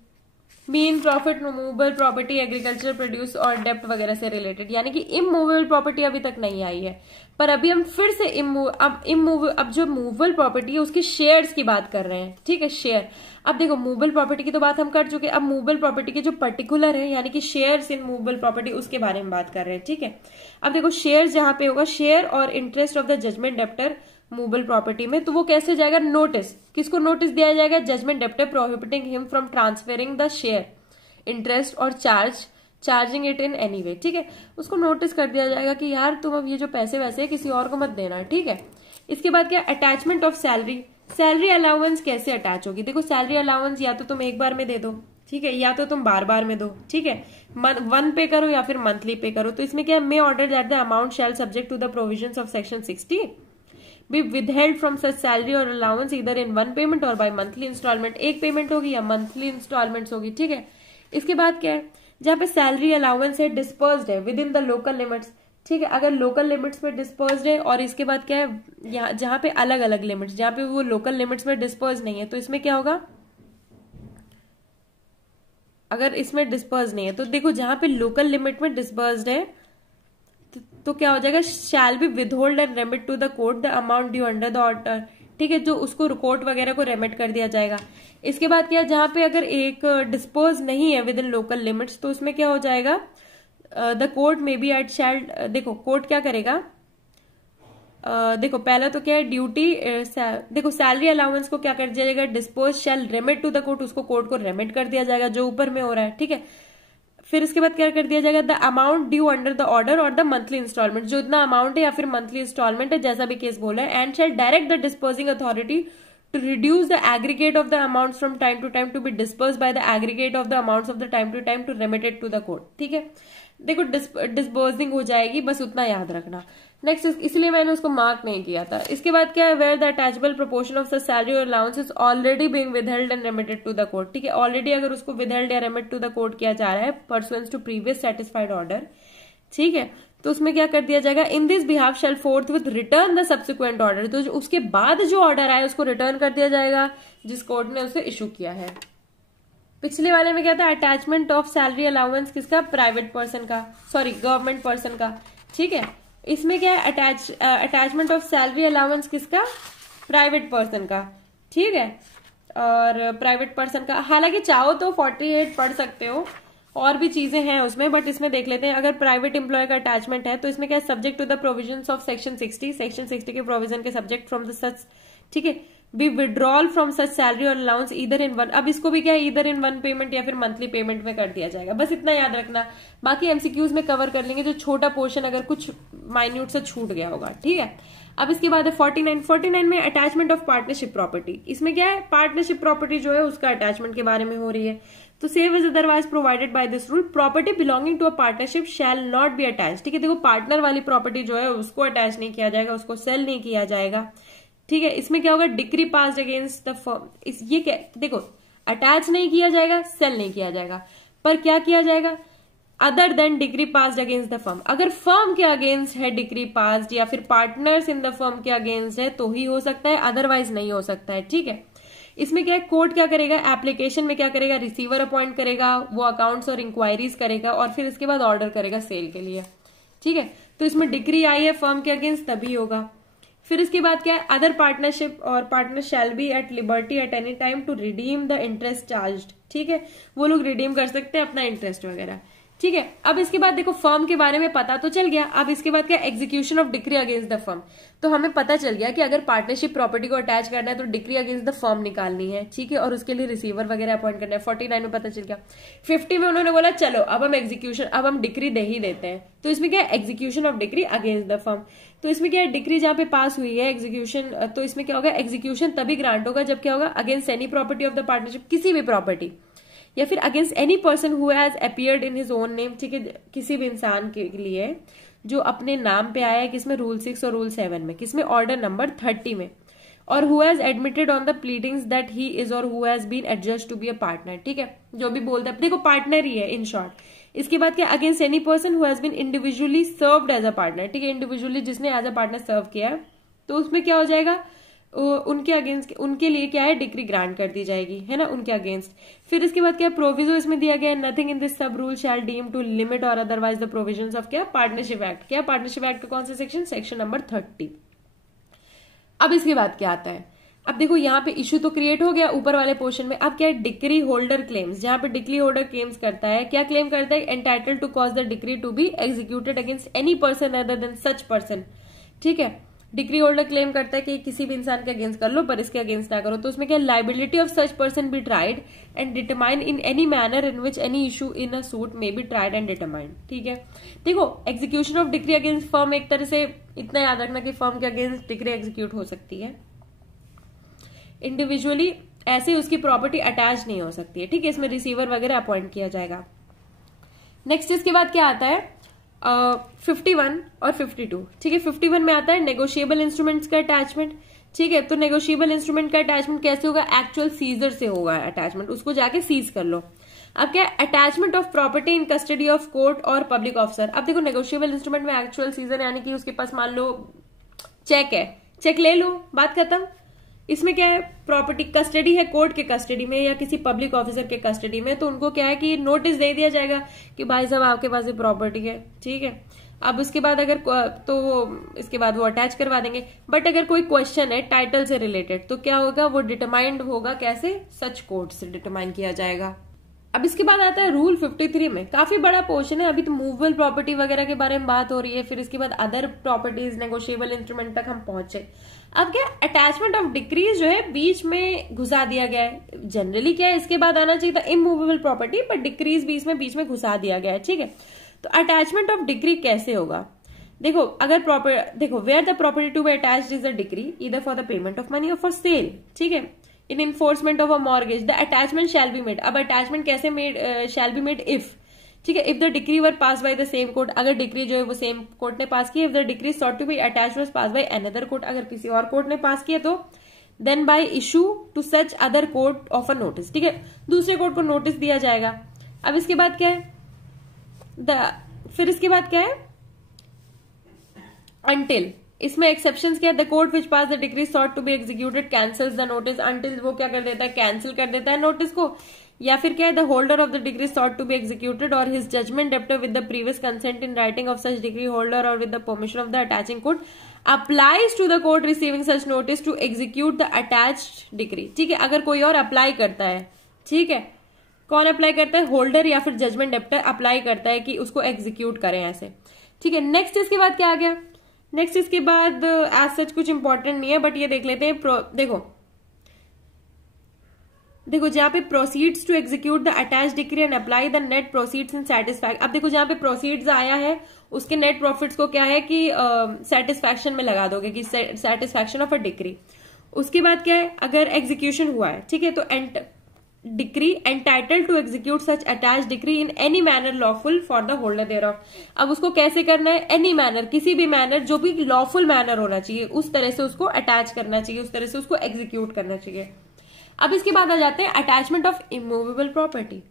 mean profit, movable property, agriculture produce और डेप्ट वगैरह से रिलेटेड, यानी कि इमूवेबल प्रॉपर्टी अभी तक नहीं आई है। पर अभी हम फिर से अब जो मूवेबल प्रॉपर्टी है उसके शेयर्स की बात कर रहे हैं, ठीक है, शेयर। अब देखो मूवेबल प्रॉपर्टी की तो बात हम कर चुके, अब मूवेबल प्रॉपर्टी के जो पर्टिकुलर है यानी कि शेयर्स इन मूवेबल प्रॉपर्टी उसके बारे में बात कर रहे हैं, ठीक है। अब देखो शेयर जहां पे होगा, share or interest of the judgment debtor movable property में, तो वो कैसे जाएगा, नोटिस, किसको नोटिस दिया जाएगा, judgment debtor prohibiting him from transferring the share interest or charging it in any way, ठीक है, उसको नोटिस कर दिया जाएगा कि यार तुम अब ये जो पैसे वैसे है किसी और को मत देना, ठीक है। इसके बाद क्या, attachment of salary, salary allowance कैसे अटैच होगी, देखो सैलरी अलाउंस या तो तुम एक बार में दे दो, ठीक है, या तो तुम बार बार में दो, ठीक है, वन पे करो या फिर मंथली पे करो। तो इसमें क्या, may order that the amount shall subject to the provisions of section 60 be withheld from such salary or allowance either in one payment or by monthly instalment, एक पेमेंट होगी या मंथली इंस्टॉलमेंट्स होगी, ठीक है। इसके बाद क्या है, जहां पे सैलरी अलाउंस है डिस्पर्स्ड है with in the local limits, ठीक है, अगर लोकल लिमिट्स में डिस्पर्स्ड है, और इसके बाद क्या है, यहाँ जहां पे अलग अलग लिमिट्स, जहां पे वो लोकल लिमिट्स में डिस्पर्स नहीं है, तो इसमें क्या होगा, अगर इसमें डिस्पर्स नहीं है तो देखो जहां पे लोकल लिमिट में डिस्पर्स्ड है तो क्या हो जाएगा, shall be withhold and remit to the court the amount due under the order, ठीक है, जो उसको कोर्ट वगैरह को रेमिट कर दिया जाएगा। इसके बाद क्या, जहां पे अगर एक डिस्पोज नहीं है विद इन लोकल लिमिट्स, तो उसमें क्या हो जाएगा, the court may be at shall, देखो कोर्ट क्या करेगा, देखो पहला तो क्या है, ड्यूटी, देखो सैलरी अलाउंस को क्या कर दिया जाएगा, dispose shall remit to the court, उसको कोर्ट को रेमिट कर दिया जाएगा जो ऊपर में हो रहा है, ठीक है। फिर इसके बाद क्या कर दिया जाएगा, the amount due under the order और द मंथली इंस्टॉलमेंट, जो इतना अमाउंट है या फिर मंथली इंस्टॉलमेंट है, जैसा भी केस बोला है, and shall direct the disposing authority to reduce the aggregate of the amounts from time to time to be dispersed by the aggregate of the amounts of the time to time to remit it to the court, ठीक है। देखो disposing हो जाएगी, बस उतना याद रखना। Next, इसलिए मैंने उसको मार्क नहीं किया था। इसके बाद क्या है, where the attachable proportion of the salary or allowance is already being withheld and remitted to the court, ठीक है, ऑलरेडी अगर उसको विदहेल्ड या रेमिट टू द कोर्ट किया जा रहा है pursuance to previous satisfied order, ठीक है, तो उसमें क्या कर दिया जाएगा, in this behalf shall forthwith return the subsequent order, तो उसके बाद जो ऑर्डर आया उसको रिटर्न कर दिया जाएगा जिस कोर्ट ने उसे इशू किया है। पिछले वाले में क्या था, अटैचमेंट ऑफ सैलरी अलाउंस किसका, प्राइवेट पर्सन का, सॉरी गवर्नमेंट पर्सन का, ठीक है। इसमें क्या है, अटैचमेंट ऑफ सैलरी अलाउंस किसका, प्राइवेट पर्सन का, ठीक है, और प्राइवेट पर्सन का, हालांकि चाहो तो 48 पढ़ सकते हो, और भी चीजें हैं उसमें, बट इसमें देख लेते हैं। अगर प्राइवेट एम्प्लॉय का अटैचमेंट है तो इसमें क्या है, subject to the provisions of section 60, section 60 के प्रोविजन के सब्जेक्ट फ्रॉम द सच, ठीक है, be withdrawal from such salary or allowance either in one, अब इसको भी क्या है, ईदर इन वन पेमेंट या फिर मंथली पेमेंट में कर दिया जाएगा, बस इतना याद रखना। बाकी एमसीक्यूज में कवर कर लेंगे जो छोटा पोर्शन अगर कुछ माइन्यूट से छूट गया होगा, ठीक है। अब इसके बाद है 49 में अटैचमेंट ऑफ पार्टनरशिप प्रॉपर्टी, इसमें क्या है, पार्टनरशिप प्रॉपर्टी जो है उसका अटैचमेंट के बारे में हो रही है। तो save is otherwise provided by this rule, property belonging to a partnership shall not be attach, ठीक है, देखो पार्टनर वाली प्रॉपर्टी जो है उसको अटैच नहीं किया जाएगा, उसको सेल नहीं किया जाएगा, ठीक है। इसमें क्या होगा, decree passed against the firm, ये क्या, देखो अटैच नहीं किया जाएगा, सेल नहीं किया जाएगा, पर क्या किया जाएगा, other than degree passed against the firm, अगर फर्म के अगेंस्ट है डिग्री पास्ड या फिर पार्टनर्स इन द फर्म के अगेंस्ट है तो ही हो सकता है, अदरवाइज नहीं हो सकता है, ठीक है। इसमें क्या है, कोर्ट क्या करेगा, एप्लीकेशन में क्या करेगा, रिसीवर अपॉइंट करेगा, वो अकाउंट्स और इंक्वायरीज करेगा और फिर इसके बाद ऑर्डर करेगा सेल के लिए, ठीक है। तो इसमें डिग्री आई है फर्म के अगेंस्ट तभी होगा। फिर इसके बाद क्या है, other partnership or partner shall be at liberty at any time to redeem the interest charged, ठीक है, वो लोग रिडीम कर सकते हैं अपना इंटरेस्ट वगैरह, ठीक है। अब इसके बाद देखो फर्म के बारे में पता तो चल गया, अब इसके बाद क्या, execution of decree against the firm, तो हमें पता चल गया कि अगर पार्टनरशिप प्रॉपर्टी को अटैच करना है तो डिक्री अगेंस्ट द फर्म निकालनी है, ठीक है, और उसके लिए रिसीवर वगैरह अपॉइंट करना है। 49 में पता चल गया। 50 में उन्होंने बोला चलो अब हम एग्जीक्यूशन, अब हम डिक्री दे ही देते हैं, तो इसमें क्या है, execution of decree against the firm, तो इसमें क्या है, डिक्री जहां पे पास हुई है एग्जीक्यूशन, तो इसमें क्या होगा, एग्जीक्यूशन तभी ग्रांट होगा जब क्या होगा, against any property of the partnership, किसी भी प्रॉपर्टी, या फिर against any person who has appeared in his own name, ठीक है, किसी भी इंसान के लिए जो अपने नाम पे आया है, किसमें, रूल 6 और रूल 7 में, किसमें, ऑर्डर नंबर 30 में, or who has admitted on the pleadings that he is or who has been adjudged to be a partner, ठीक है, जो भी बोलता है देखो पार्टनर ही है इन शॉर्ट। इसके बाद क्या, against any person who has been individually served as a partner, ठीक है, इंडिविजुअली जिसने एज अ पार्टनर सर्व किया, तो उसमें क्या हो जाएगा, उनके अगेंस्ट, उनके लिए क्या है, डिक्री ग्रांट कर दी जाएगी, है ना, उनके अगेंस्ट। फिर इसके बाद क्या प्रोविजो इसमें दिया गया है, nothing in this sub rule shall deem to limit or otherwise the provisions of क्या, पार्टनरशिप एक्ट। क्या पार्टनरशिप एक्ट का कौन सा सेक्शन, सेक्शन नंबर 30। अब इसके बाद क्या आता है, अब देखो यहाँ पे इशू तो क्रिएट हो गया ऊपर वाले पोर्शन में। अब क्या है, डिक्री होल्डर क्लेम्स, जहां पे डिक्री होल्डर क्लेम्स करता है, क्या क्लेम करता है, entitle to cause the decree to be executed against any person other than such person. ठीक है, डिक्री होल्डर क्लेम करता है कि किसी भी इंसान के अगेंस्ट कर लो पर इसके अगेंस्ट ना करो। तो उसमें क्या, liability of such person B tried and determine in any manner in which any issue in a suit may be tried and determined. ठीक है, देखो execution of decree against firm, एक तरह से इतना याद रखना कि फर्म के अगेंस्ट डिक्री एग्जीक्यूट हो सकती है इंडिविजुअली, ऐसे उसकी प्रॉपर्टी अटैच नहीं हो सकती है। ठीक है, इसमें रिसीवर वगैरह अपॉइंट किया जाएगा। नेक्स्ट इसके बाद क्या आता है, 51 और 52। ठीक है, 51 में आता है नेगोशिएबल इंस्ट्रूमेंट्स का अटैचमेंट। ठीक है, तो नेगोशिएबल इंस्ट्रूमेंट का अटैचमेंट कैसे होगा, एक्चुअल सीजर से होगा अटैचमेंट, उसको जाके सीज कर लो। अब क्या, attachment of property in custody of court और पब्लिक ऑफिसर। अब देखो नेगोशिएबल इंस्ट्रूमेंट में एक्चुअल सीजर यानी कि उसके पास मान लो चेक है, चेक ले लो, बात खत्म। इसमें क्या है, प्रॉपर्टी कस्टडी है कोर्ट के कस्टडी में या किसी पब्लिक ऑफिसर के कस्टडी में, तो उनको क्या है कि नोटिस दे दिया जाएगा कि भाई साहब आपके पास ये प्रॉपर्टी है। ठीक है, अब उसके बाद अगर तो इसके बाद वो अटैच करवा देंगे। बट अगर कोई क्वेश्चन है टाइटल से रिलेटेड तो क्या होगा, वो डिटरमाइंड होगा, कैसे, सच कोर्ट से डिटरमाइन किया जाएगा। अब इसके बाद आता है रूल 53 में, काफी बड़ा पोर्शन है, अभी तो मूवेबल प्रॉपर्टी वगैरह के बारे में बात हो रही है, फिर इसके बाद अदर प्रॉपर्टीज नेगोशिएबल इंस्ट्रूमेंट तक हम पहुंचे। अब क्या, अटैचमेंट ऑफ डिक्रीज जो है बीच में घुसा दिया गया है। जनरली क्या है, इसके बाद आना चाहिए था इमूवेबल प्रॉपर्टी, पर डिक्रीज बीच में घुसा दिया गया है। ठीक है, तो अटैचमेंट ऑफ डिक्री कैसे होगा, देखो अगर देखो where the property to be attached is a decree either for the payment of money or for sale. ठीक है, in enforcement of a mortgage the attachment shall be made. अब attachment कैसे made, shall be made if, ठीक है, if the decree were passed by the same court, अगर decree जो है वो सेम कोर्ट ने पास की। If the decree sought to be attached was pass by another court, अगर किसी और कोर्ट ने पास किया तो then by issue to such other court of a notice. ठीक है, दूसरे कोर्ट को नोटिस दिया जाएगा। अब इसके बाद क्या है, फिर इसके बाद क्या है, अनटिल, इसमें एक्सेप्शंस क्या है, the court which pass the decree sought to be executed cancels the notice. Until वो क्या कर देता है, कैंसिल कर देता है नोटिस को। या फिर क्या है, the holder of the decree sought to be executed or his judgment debtor with the previous consent in writing of such decree holder or with the permission of the attaching court applies to the court receiving such notice to execute the attached decree. ठीक है, अगर कोई और apply करता है, ठीक है, कौन अप्लाई करता है, होल्डर या फिर जजमेंट डेप्टर अप्लाई करता है कि उसको एग्जीक्यूट करें ऐसे। ठीक है, नेक्स्ट इसके बाद क्या आ गया, नेक्स्ट इसके बाद एज सच कुछ इंपॉर्टेंट नहीं है, बट ये देख लेते हैं। देखो जहां पे proceeds to execute the attach decree and apply the net proceeds in satisfaction. अब देखो जहां पे प्रोसीड्स आया है उसके नेट प्रॉफिट्स को क्या है कि सेटिस्फैक्शन में लगा दोगे कि सेटिस्फैक्शन ऑफ अ डिक्री। उसके बाद क्या है, अगर एग्जीक्यूशन हुआ है, ठीक है, तो decree entitle to execute such attach decree in any manner lawful for the holder thereof. अब उसको कैसे करना है, एनी मैनर, किसी भी मैनर जो भी लॉफुल मैनर होना चाहिए उस तरह से उसको अटैच करना चाहिए, उस तरह से उसको एग्जीक्यूट करना चाहिए। अब इसके बाद आ जाते हैं attachment of immovable property.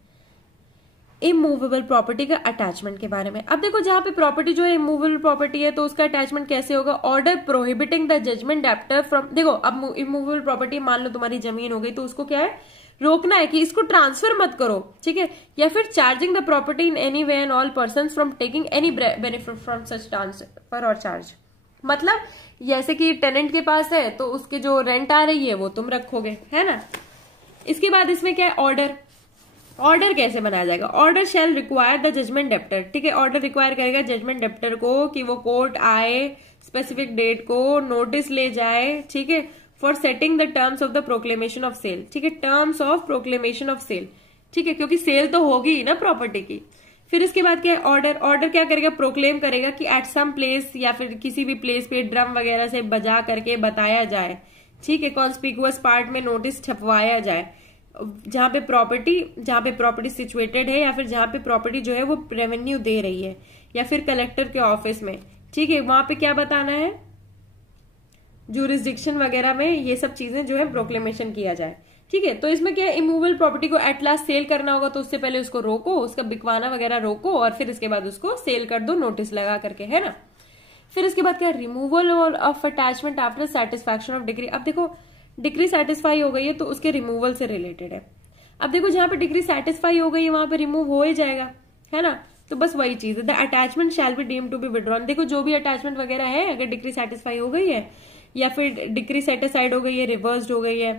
Immovable property का अटैचमेंट के बारे में। अब देखो जहां पे प्रॉपर्टी जो है इमूवेबल प्रॉपर्टी है तो उसका अटैचमेंट कैसे होगा, order prohibiting the judgment debtor from. देखो अब इमूवेबल प्रॉपर्टी मान लो तुम्हारी जमीन हो गई तो उसको क्या है, रोकना है कि इसको ट्रांसफर मत करो। ठीक है, या फिर charging the property in any way and all person from taking any benefit from such transfer और चार्ज। मतलब जैसे कि टेनेंट के पास है तो उसके जो रेंट आ रही है वो तुम रखोगे, है ना। इसके बाद इसमें क्या है, ऑर्डर। ऑर्डर कैसे बनाया जाएगा, order shall require the judgment debtor. ठीक है, ऑर्डर रिक्वायर करेगा जजमेंट डेप्टर को कि वो कोर्ट आए, स्पेसिफिक डेट को नोटिस ले जाए, ठीक है, for settling the terms of the proclamation of sale. ठीक है, terms of proclamation of sale, ठीक है, क्योंकि सेल तो होगी ही ना प्रॉपर्टी की। फिर इसके बाद क्या है, ऑर्डर। ऑर्डर क्या करेगा, प्रोक्लेम करेगा कि एट सम प्लेस या फिर किसी भी प्लेस पे ड्रम वगैरह से बजा करके बताया जाए, ठीक है, कॉन्स्पिकुअस पार्ट में नोटिस छपवाया जाए जहां पे प्रॉपर्टी सिचुएटेड है या फिर जहां पे प्रॉपर्टी जो है वो रेवेन्यू दे रही है या फिर कलेक्टर के ऑफिस में। ठीक है, वहां पे क्या बताना है, जुरिस्डिक्शन वगैरह में ये सब चीजें जो है प्रोक्लेमेशन किया जाए। ठीक है, तो इसमें क्या, इमूवेबल प्रॉपर्टी को एट लास्ट सेल करना होगा तो उससे पहले उसको रोको, उसका बिकवाना वगैरह रोको और फिर इसके बाद उसको सेल कर दो नोटिस लगा करके, है ना। फिर इसके बाद क्या है, removal of attachment after satisfaction of degree. अब देखो डिग्री सेटिस्फाई हो गई है तो उसके रिमूवल से रिलेटेड है। अब देखो जहां पे डिग्री सेटिस्फाई हो गई है वहां पे रिमूव हो ही जाएगा, है ना। तो बस वही चीज है, the attachment shall be deemed to be withdrawn. देखो जो भी अटैचमेंट वगैरह है, अगर डिग्री सेटिस्फाई हो गई है या फिर डिग्री सेट असाइड हो गई है, रिवर्स्ड हो गई है,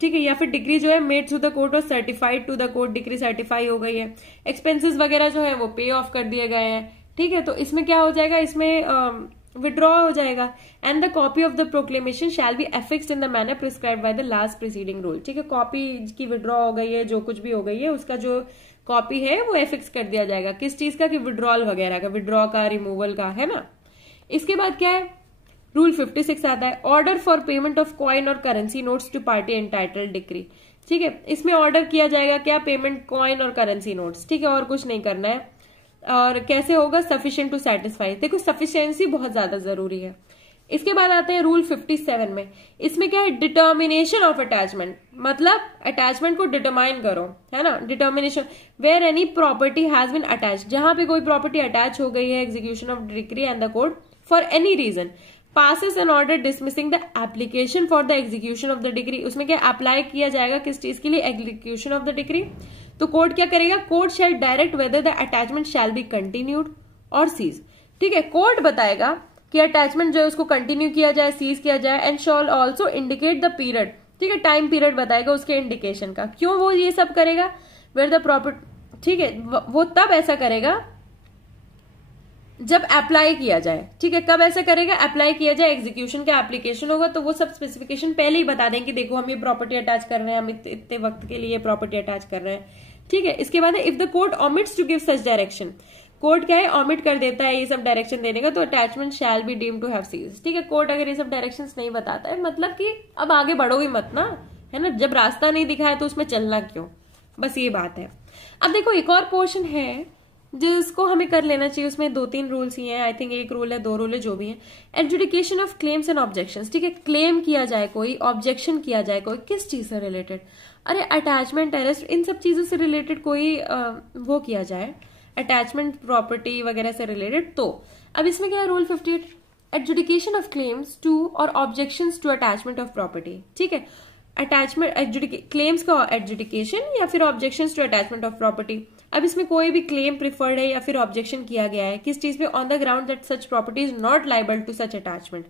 ठीक है, या फिर डिग्री जो है made to the court or certified to the court, decree certify हो गई है, एक्सपेंसेस वगैरह जो है वो पे ऑफ कर दिए गए हैं, ठीक है, तो इसमें क्या हो जाएगा, इसमें विड्रॉ हो जाएगा। And the copy of the proclamation shall be affixed in the manner prescribed by the last preceding rule. ठीक है, कॉपी की विड्रॉ हो गई है, जो कुछ भी हो गई है उसका जो कॉपी है वो एफिक्स कर दिया जाएगा। किस चीज का, कि विड्रॉल वगैरह का, विड्रॉ का, रिमूवल का, है ना। इसके बाद क्या है, रूल 56 आता है, order for payment of coin or currency notes to party entitled decree. ठीक है, इसमें ऑर्डर किया जाएगा क्या, payment coin or currency notes, ठीक है, और कुछ नहीं करना है। और कैसे होगा, सफिशिएंट टू सेटिस्फाई। देखो सफिशिएंसी बहुत ज्यादा जरूरी है। इसके बाद आते हैं रूल 57 में, इसमें क्या है, डिटर्मिनेशन ऑफ अटैचमेंट, मतलब अटैचमेंट को डिटरमाइन करो, है ना। Determination where any property has been attach, जहां पे कोई प्रॉपर्टी अटैच हो गई है execution of decree and the court for any reason passes an order dismissing the application for the execution of the degree। उसमें क्या अप्लाई किया जाएगा, किस चीज के लिए, execution of the degree। तो कोर्ट क्या करेगा, court shall direct whether the attachment shall be continued or ceased। ठीक है, कोर्ट बताएगा कि अटैचमेंट जो है उसको कंटिन्यू किया जाए, सीज किया जाए, and shawl also indicate the period. ठीक है, टाइम पीरियड बताएगा उसके इंडिकेशन का। क्यों वो ये सब करेगा, वेयर द प्रॉपर्टी, ठीक है, वो तब ऐसा करेगा जब अप्लाई किया जाए। ठीक है, कब ऐसा करेगा, अप्लाई किया जाए, एग्जीक्यूशन का एप्लीकेशन होगा तो वो सब स्पेसिफिकेशन पहले ही बता दें कि देखो हम ये प्रॉपर्टी अटैच कर रहे हैं, हम इतने वक्त के लिए प्रॉपर्टी अटैच कर रहे हैं। ठीक है, इसके बाद if the court omits to give such direction, court क्या है, ऑमिट कर देता है ये सब डायरेक्शन देने का, तो attachment shall be deemed to have ceased. ठीक है, कोर्ट अगर ये सब डायरेक्शंस नहीं बताता है, मतलब कि अब आगे बढ़ोगे मत ना, है ना, जब रास्ता नहीं दिखा है तो उसमें चलना क्यों, बस ये बात है। अब देखो एक और पोर्शन है जिसको हमें कर लेना चाहिए, उसमें 2-3 रूल्स ही हैं, आई थिंक 1 रूल है, 2 रूल है, जो भी है। Adjudication of claims and objections. ठीक है, क्लेम किया जाए कोई, ऑब्जेक्शन किया जाए कोई, किस चीज से रिलेटेड, अरे अटैचमेंट, अरेस्ट, इन सब चीजों से रिलेटेड कोई वो किया जाए, अटैचमेंट प्रॉपर्टी वगैरह से रिलेटेड। तो अब इसमें क्या है, rule 58, adjudication of claims to or objections to attachment of property. ठीक है, अटैचमेंट क्लेम्स का एडजुडिकेशन या फिर objections to attachment of property. अब इसमें कोई भी क्लेम प्रिफर्ड है या फिर ऑब्जेक्शन किया गया है, किस चीज पे, on the ground that such property is not liable to such attachment.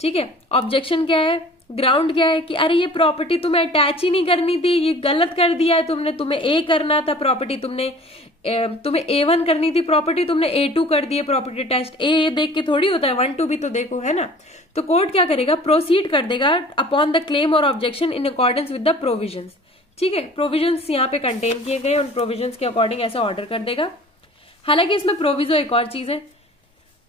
ठीक है, ऑब्जेक्शन क्या है, ग्राउंड क्या है कि अरे ये प्रॉपर्टी तुम्हें अटैच ही नहीं करनी थी, ये गलत कर दिया है तुमने, तुम्हें ए करना था प्रॉपर्टी, तुम्हें A1 करनी थी प्रॉपर्टी, तुमने A2 कर दी है प्रॉपर्टी अटैच्ड। ए देख के थोड़ी होता है, 1-2 भी तो देखो, है ना। तो कोर्ट क्या करेगा, प्रोसीड कर देगा upon the claim or objection in accordance with the provisions. ठीक है, प्रोविजंस यहाँ पे कंटेन किए गए, उन प्रोविजंस के अकॉर्डिंग ऐसा ऑर्डर कर देगा। हालांकि इसमें प्रोविजो एक और चीज है,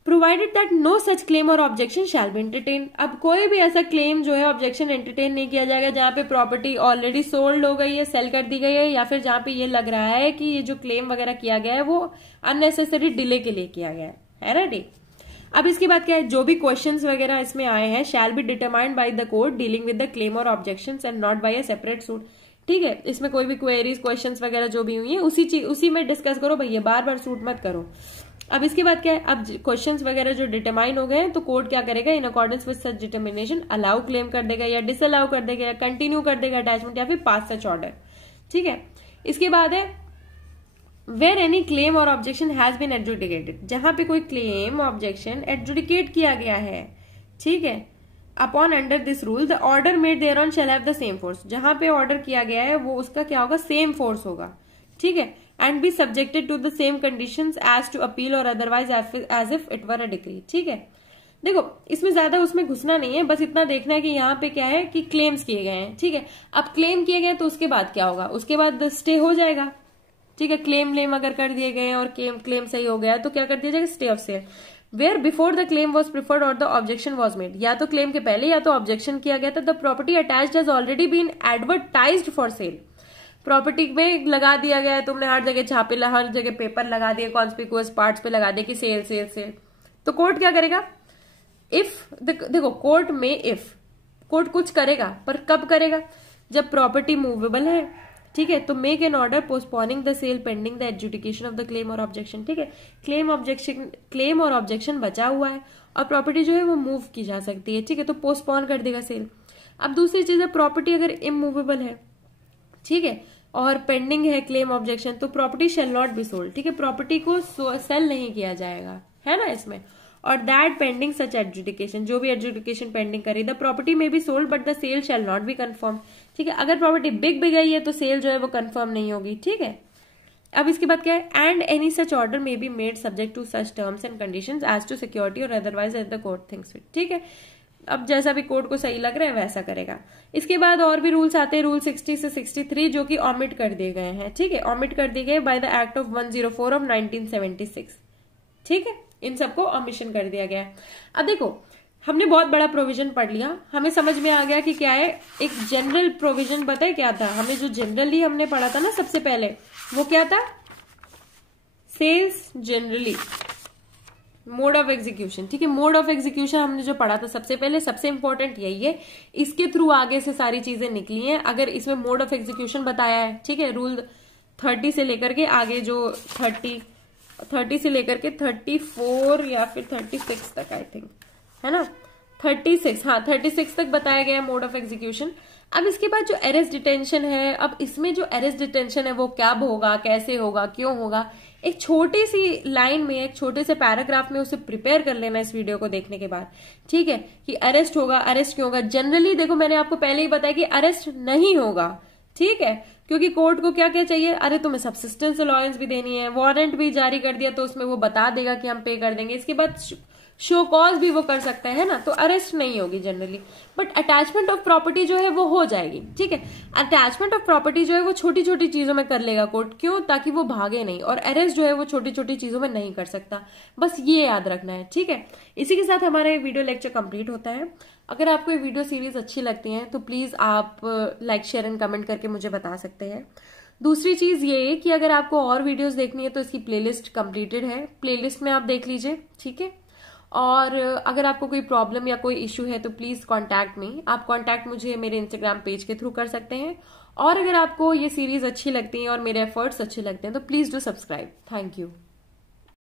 provided that no such claim or objection shall be entertain. अब कोई भी ऐसा क्लेम जो है, ऑब्जेक्शन एंटरटेन नहीं किया जाएगा जहां पे प्रॉपर्टी ऑलरेडी सोल्ड हो गई है, सेल कर दी गई है, या फिर जहां पे ये लग रहा है कि ये जो क्लेम वगैरह किया गया है वो अननेसेसरी डिले के लिए किया गया है ना। ठीक, अब इसके बाद क्या है, जो भी क्वेश्चंस वगैरह इसमें आए हैं shall be determined by the court dealing with the claim or objections and not by a separate suit. ठीक है, इसमें कोई भी क्वेरीज, क्वेश्चंस वगैरह जो भी हुई है उसी में डिस्कस करो भैया, बार बार सूट मत करो। अब इसके बाद क्या है, अब क्वेश्चंस वगैरह जो डिटरमाइन हो गए हैं तो कोर्ट क्या करेगा, इन accordance with such determination allow claim कर देगा या डिसअलाउ कर देगा या कंटिन्यू कर देगा अटैचमेंट या फिर पास सच ऑर्डर। ठीक है, इसके बाद है where any claim or objection has been एडजुडिकेटेड, जहां पे कोई क्लेम ऑब्जेक्शन एडजुडिकेट किया गया है। ठीक है, upon under this rule the order made thereon shall have the same force, जहां पे ऑर्डर किया गया है वो उसका क्या होगा, सेम फोर्स होगा। ठीक है, and be subjected to the same conditions as to appeal or otherwise as if it were a decree. ठीक है, देखो इसमें ज्यादा उसमें घुसना नहीं है, बस इतना देखना है कि यहाँ पे क्या है कि क्लेम्स किए गए हैं। ठीक है, अब क्लेम किए गए तो उसके बाद क्या होगा, उसके बाद स्टे हो जाएगा। ठीक है, क्लेम अगर कर दिए गए और क्लेम सही हो गया तो क्या कर दिया जाएगा, stay of sale. Where before the claim was preferred or the objection was made, या तो क्लेम के पहले या तो ऑब्जेक्शन किया गया था, the property attached has already been advertised for sale, property में लगा दिया गया है, तुमने हर जगह छापे, हर जगह पेपर लगा दिए, कॉन्स्पिकुअस पार्ट्स पे लगा दिया कि सेल सेल सेल। तो कोर्ट क्या करेगा, इफ देखो कोर्ट में इफ कोर्ट कुछ करेगा, पर कब करेगा, जब प्रॉपर्टी मूवेबल है, ठीक है। तो make an order postponing the sale pending the adjudication of the claim or objection, ठीक है। क्लेम और ऑब्जेक्शन बचा हुआ है और प्रॉपर्टी जो है वो मूव की जा सकती है, ठीक है, तो पोस्टपोन कर देगा सेल। अब दूसरी चीज है, प्रॉपर्टी अगर इमूवेबल है, ठीक है, और पेंडिंग है क्लेम ऑब्जेक्शन, तो property shell not be sold, ठीक है, प्रॉपर्टी को सेल नहीं किया जाएगा, है ना इसमें। और दैट पेंडिंग सच एडजुडिकेशन, जो भी एडजुडिकेशन पेंडिंग करी, the property may be sold but the sale shall not be confirm, ठीक है। अगर प्रॉपर्टी बिक गई है तो सेल जो है वो कंफर्म नहीं होगी, ठीक है। अब इसके बाद क्या है, and any such order may be made subject to such terms and conditions as to security or otherwise as the court thinks fit, ठीक है। अब जैसा भी कोर्ट को सही लग रहा है वैसा करेगा। इसके बाद और भी रूल्स आते हैं, रूल 60 से 63 जो कि ऑमिट कर दिए गए हैं, ठीक है, ऑमिट कर दिए गए by the act of 104 of 1976, ठीक है, इन सबको ऑमिशन कर दिया गया है। अब देखो, हमने बहुत बड़ा प्रोविजन पढ़ लिया, हमें समझ में आ गया कि क्या है, एक जनरल प्रोविजन पता है क्या था, हमें जो जनरली हमने पढ़ा था ना सबसे पहले, वो क्या था, sales generally mode of execution, ठीक है। मोड ऑफ एग्जीक्यूशन हमने जो पढ़ा था सबसे पहले, सबसे इंपॉर्टेंट यही है, इसके थ्रू आगे से सारी चीजें निकली हैं। अगर इसमें मोड ऑफ एग्जीक्यूशन बताया है, ठीक है, रूल 30 से लेकर के आगे जो 30 से लेकर के 34 या फिर 36 तक आई थिंक, है ना, 36, हाँ 36 तक बताया गया मोड ऑफ एग्जीक्यूशन। अब इसके बाद जो अरेस्ट डिटेंशन है, अब इसमें जो अरेस्ट डिटेंशन है वो कब होगा, कैसे होगा, क्यों होगा, एक छोटी सी लाइन में, एक छोटे से पैराग्राफ में उसे प्रिपेयर कर लेना इस वीडियो को देखने के बाद, ठीक है, कि अरेस्ट होगा, अरेस्ट क्यों होगा। जनरली देखो मैंने आपको पहले ही बताया कि अरेस्ट नहीं होगा, ठीक है, क्योंकि कोर्ट को क्या क्या चाहिए, अरे तुम्हें सब्सिस्टेंस अलाउंस भी देनी है, वारंट भी जारी कर दिया तो उसमें वो बता देगा कि हम पे कर देंगे, इसके बाद शो कॉज भी वो कर सकता है ना, तो अरेस्ट नहीं होगी generally. But attachment of property जो है वो हो जाएगी, ठीक है। अटैचमेंट ऑफ प्रॉपर्टी जो है वो छोटी छोटी चीजों में कर लेगा कोर्ट, क्यों, ताकि वो भागे नहीं, और अरेस्ट जो है वो छोटी छोटी चीजों में नहीं कर सकता, बस ये याद रखना है, ठीक है। इसी के साथ हमारा ये वीडियो लेक्चर कंप्लीट होता है। अगर आपको ये वीडियो सीरीज अच्छी लगती है तो प्लीज आप लाइक, शेयर एंड कमेंट करके मुझे बता सकते हैं। दूसरी चीज ये कि अगर आपको और वीडियोस देखनी है तो इसकी प्लेलिस्ट कंप्लीटेड है, प्लेलिस्ट में आप देख लीजिए, ठीक है। और अगर आपको कोई प्रॉब्लम या कोई इश्यू है तो प्लीज कॉन्टैक्ट मी, आप कॉन्टैक्ट मुझे मेरे इंस्टाग्राम पेज के थ्रू कर सकते हैं। और अगर आपको ये सीरीज अच्छी लगती है और मेरे एफर्ट्स अच्छे लगते हैं तो please do subscribe. Thank you.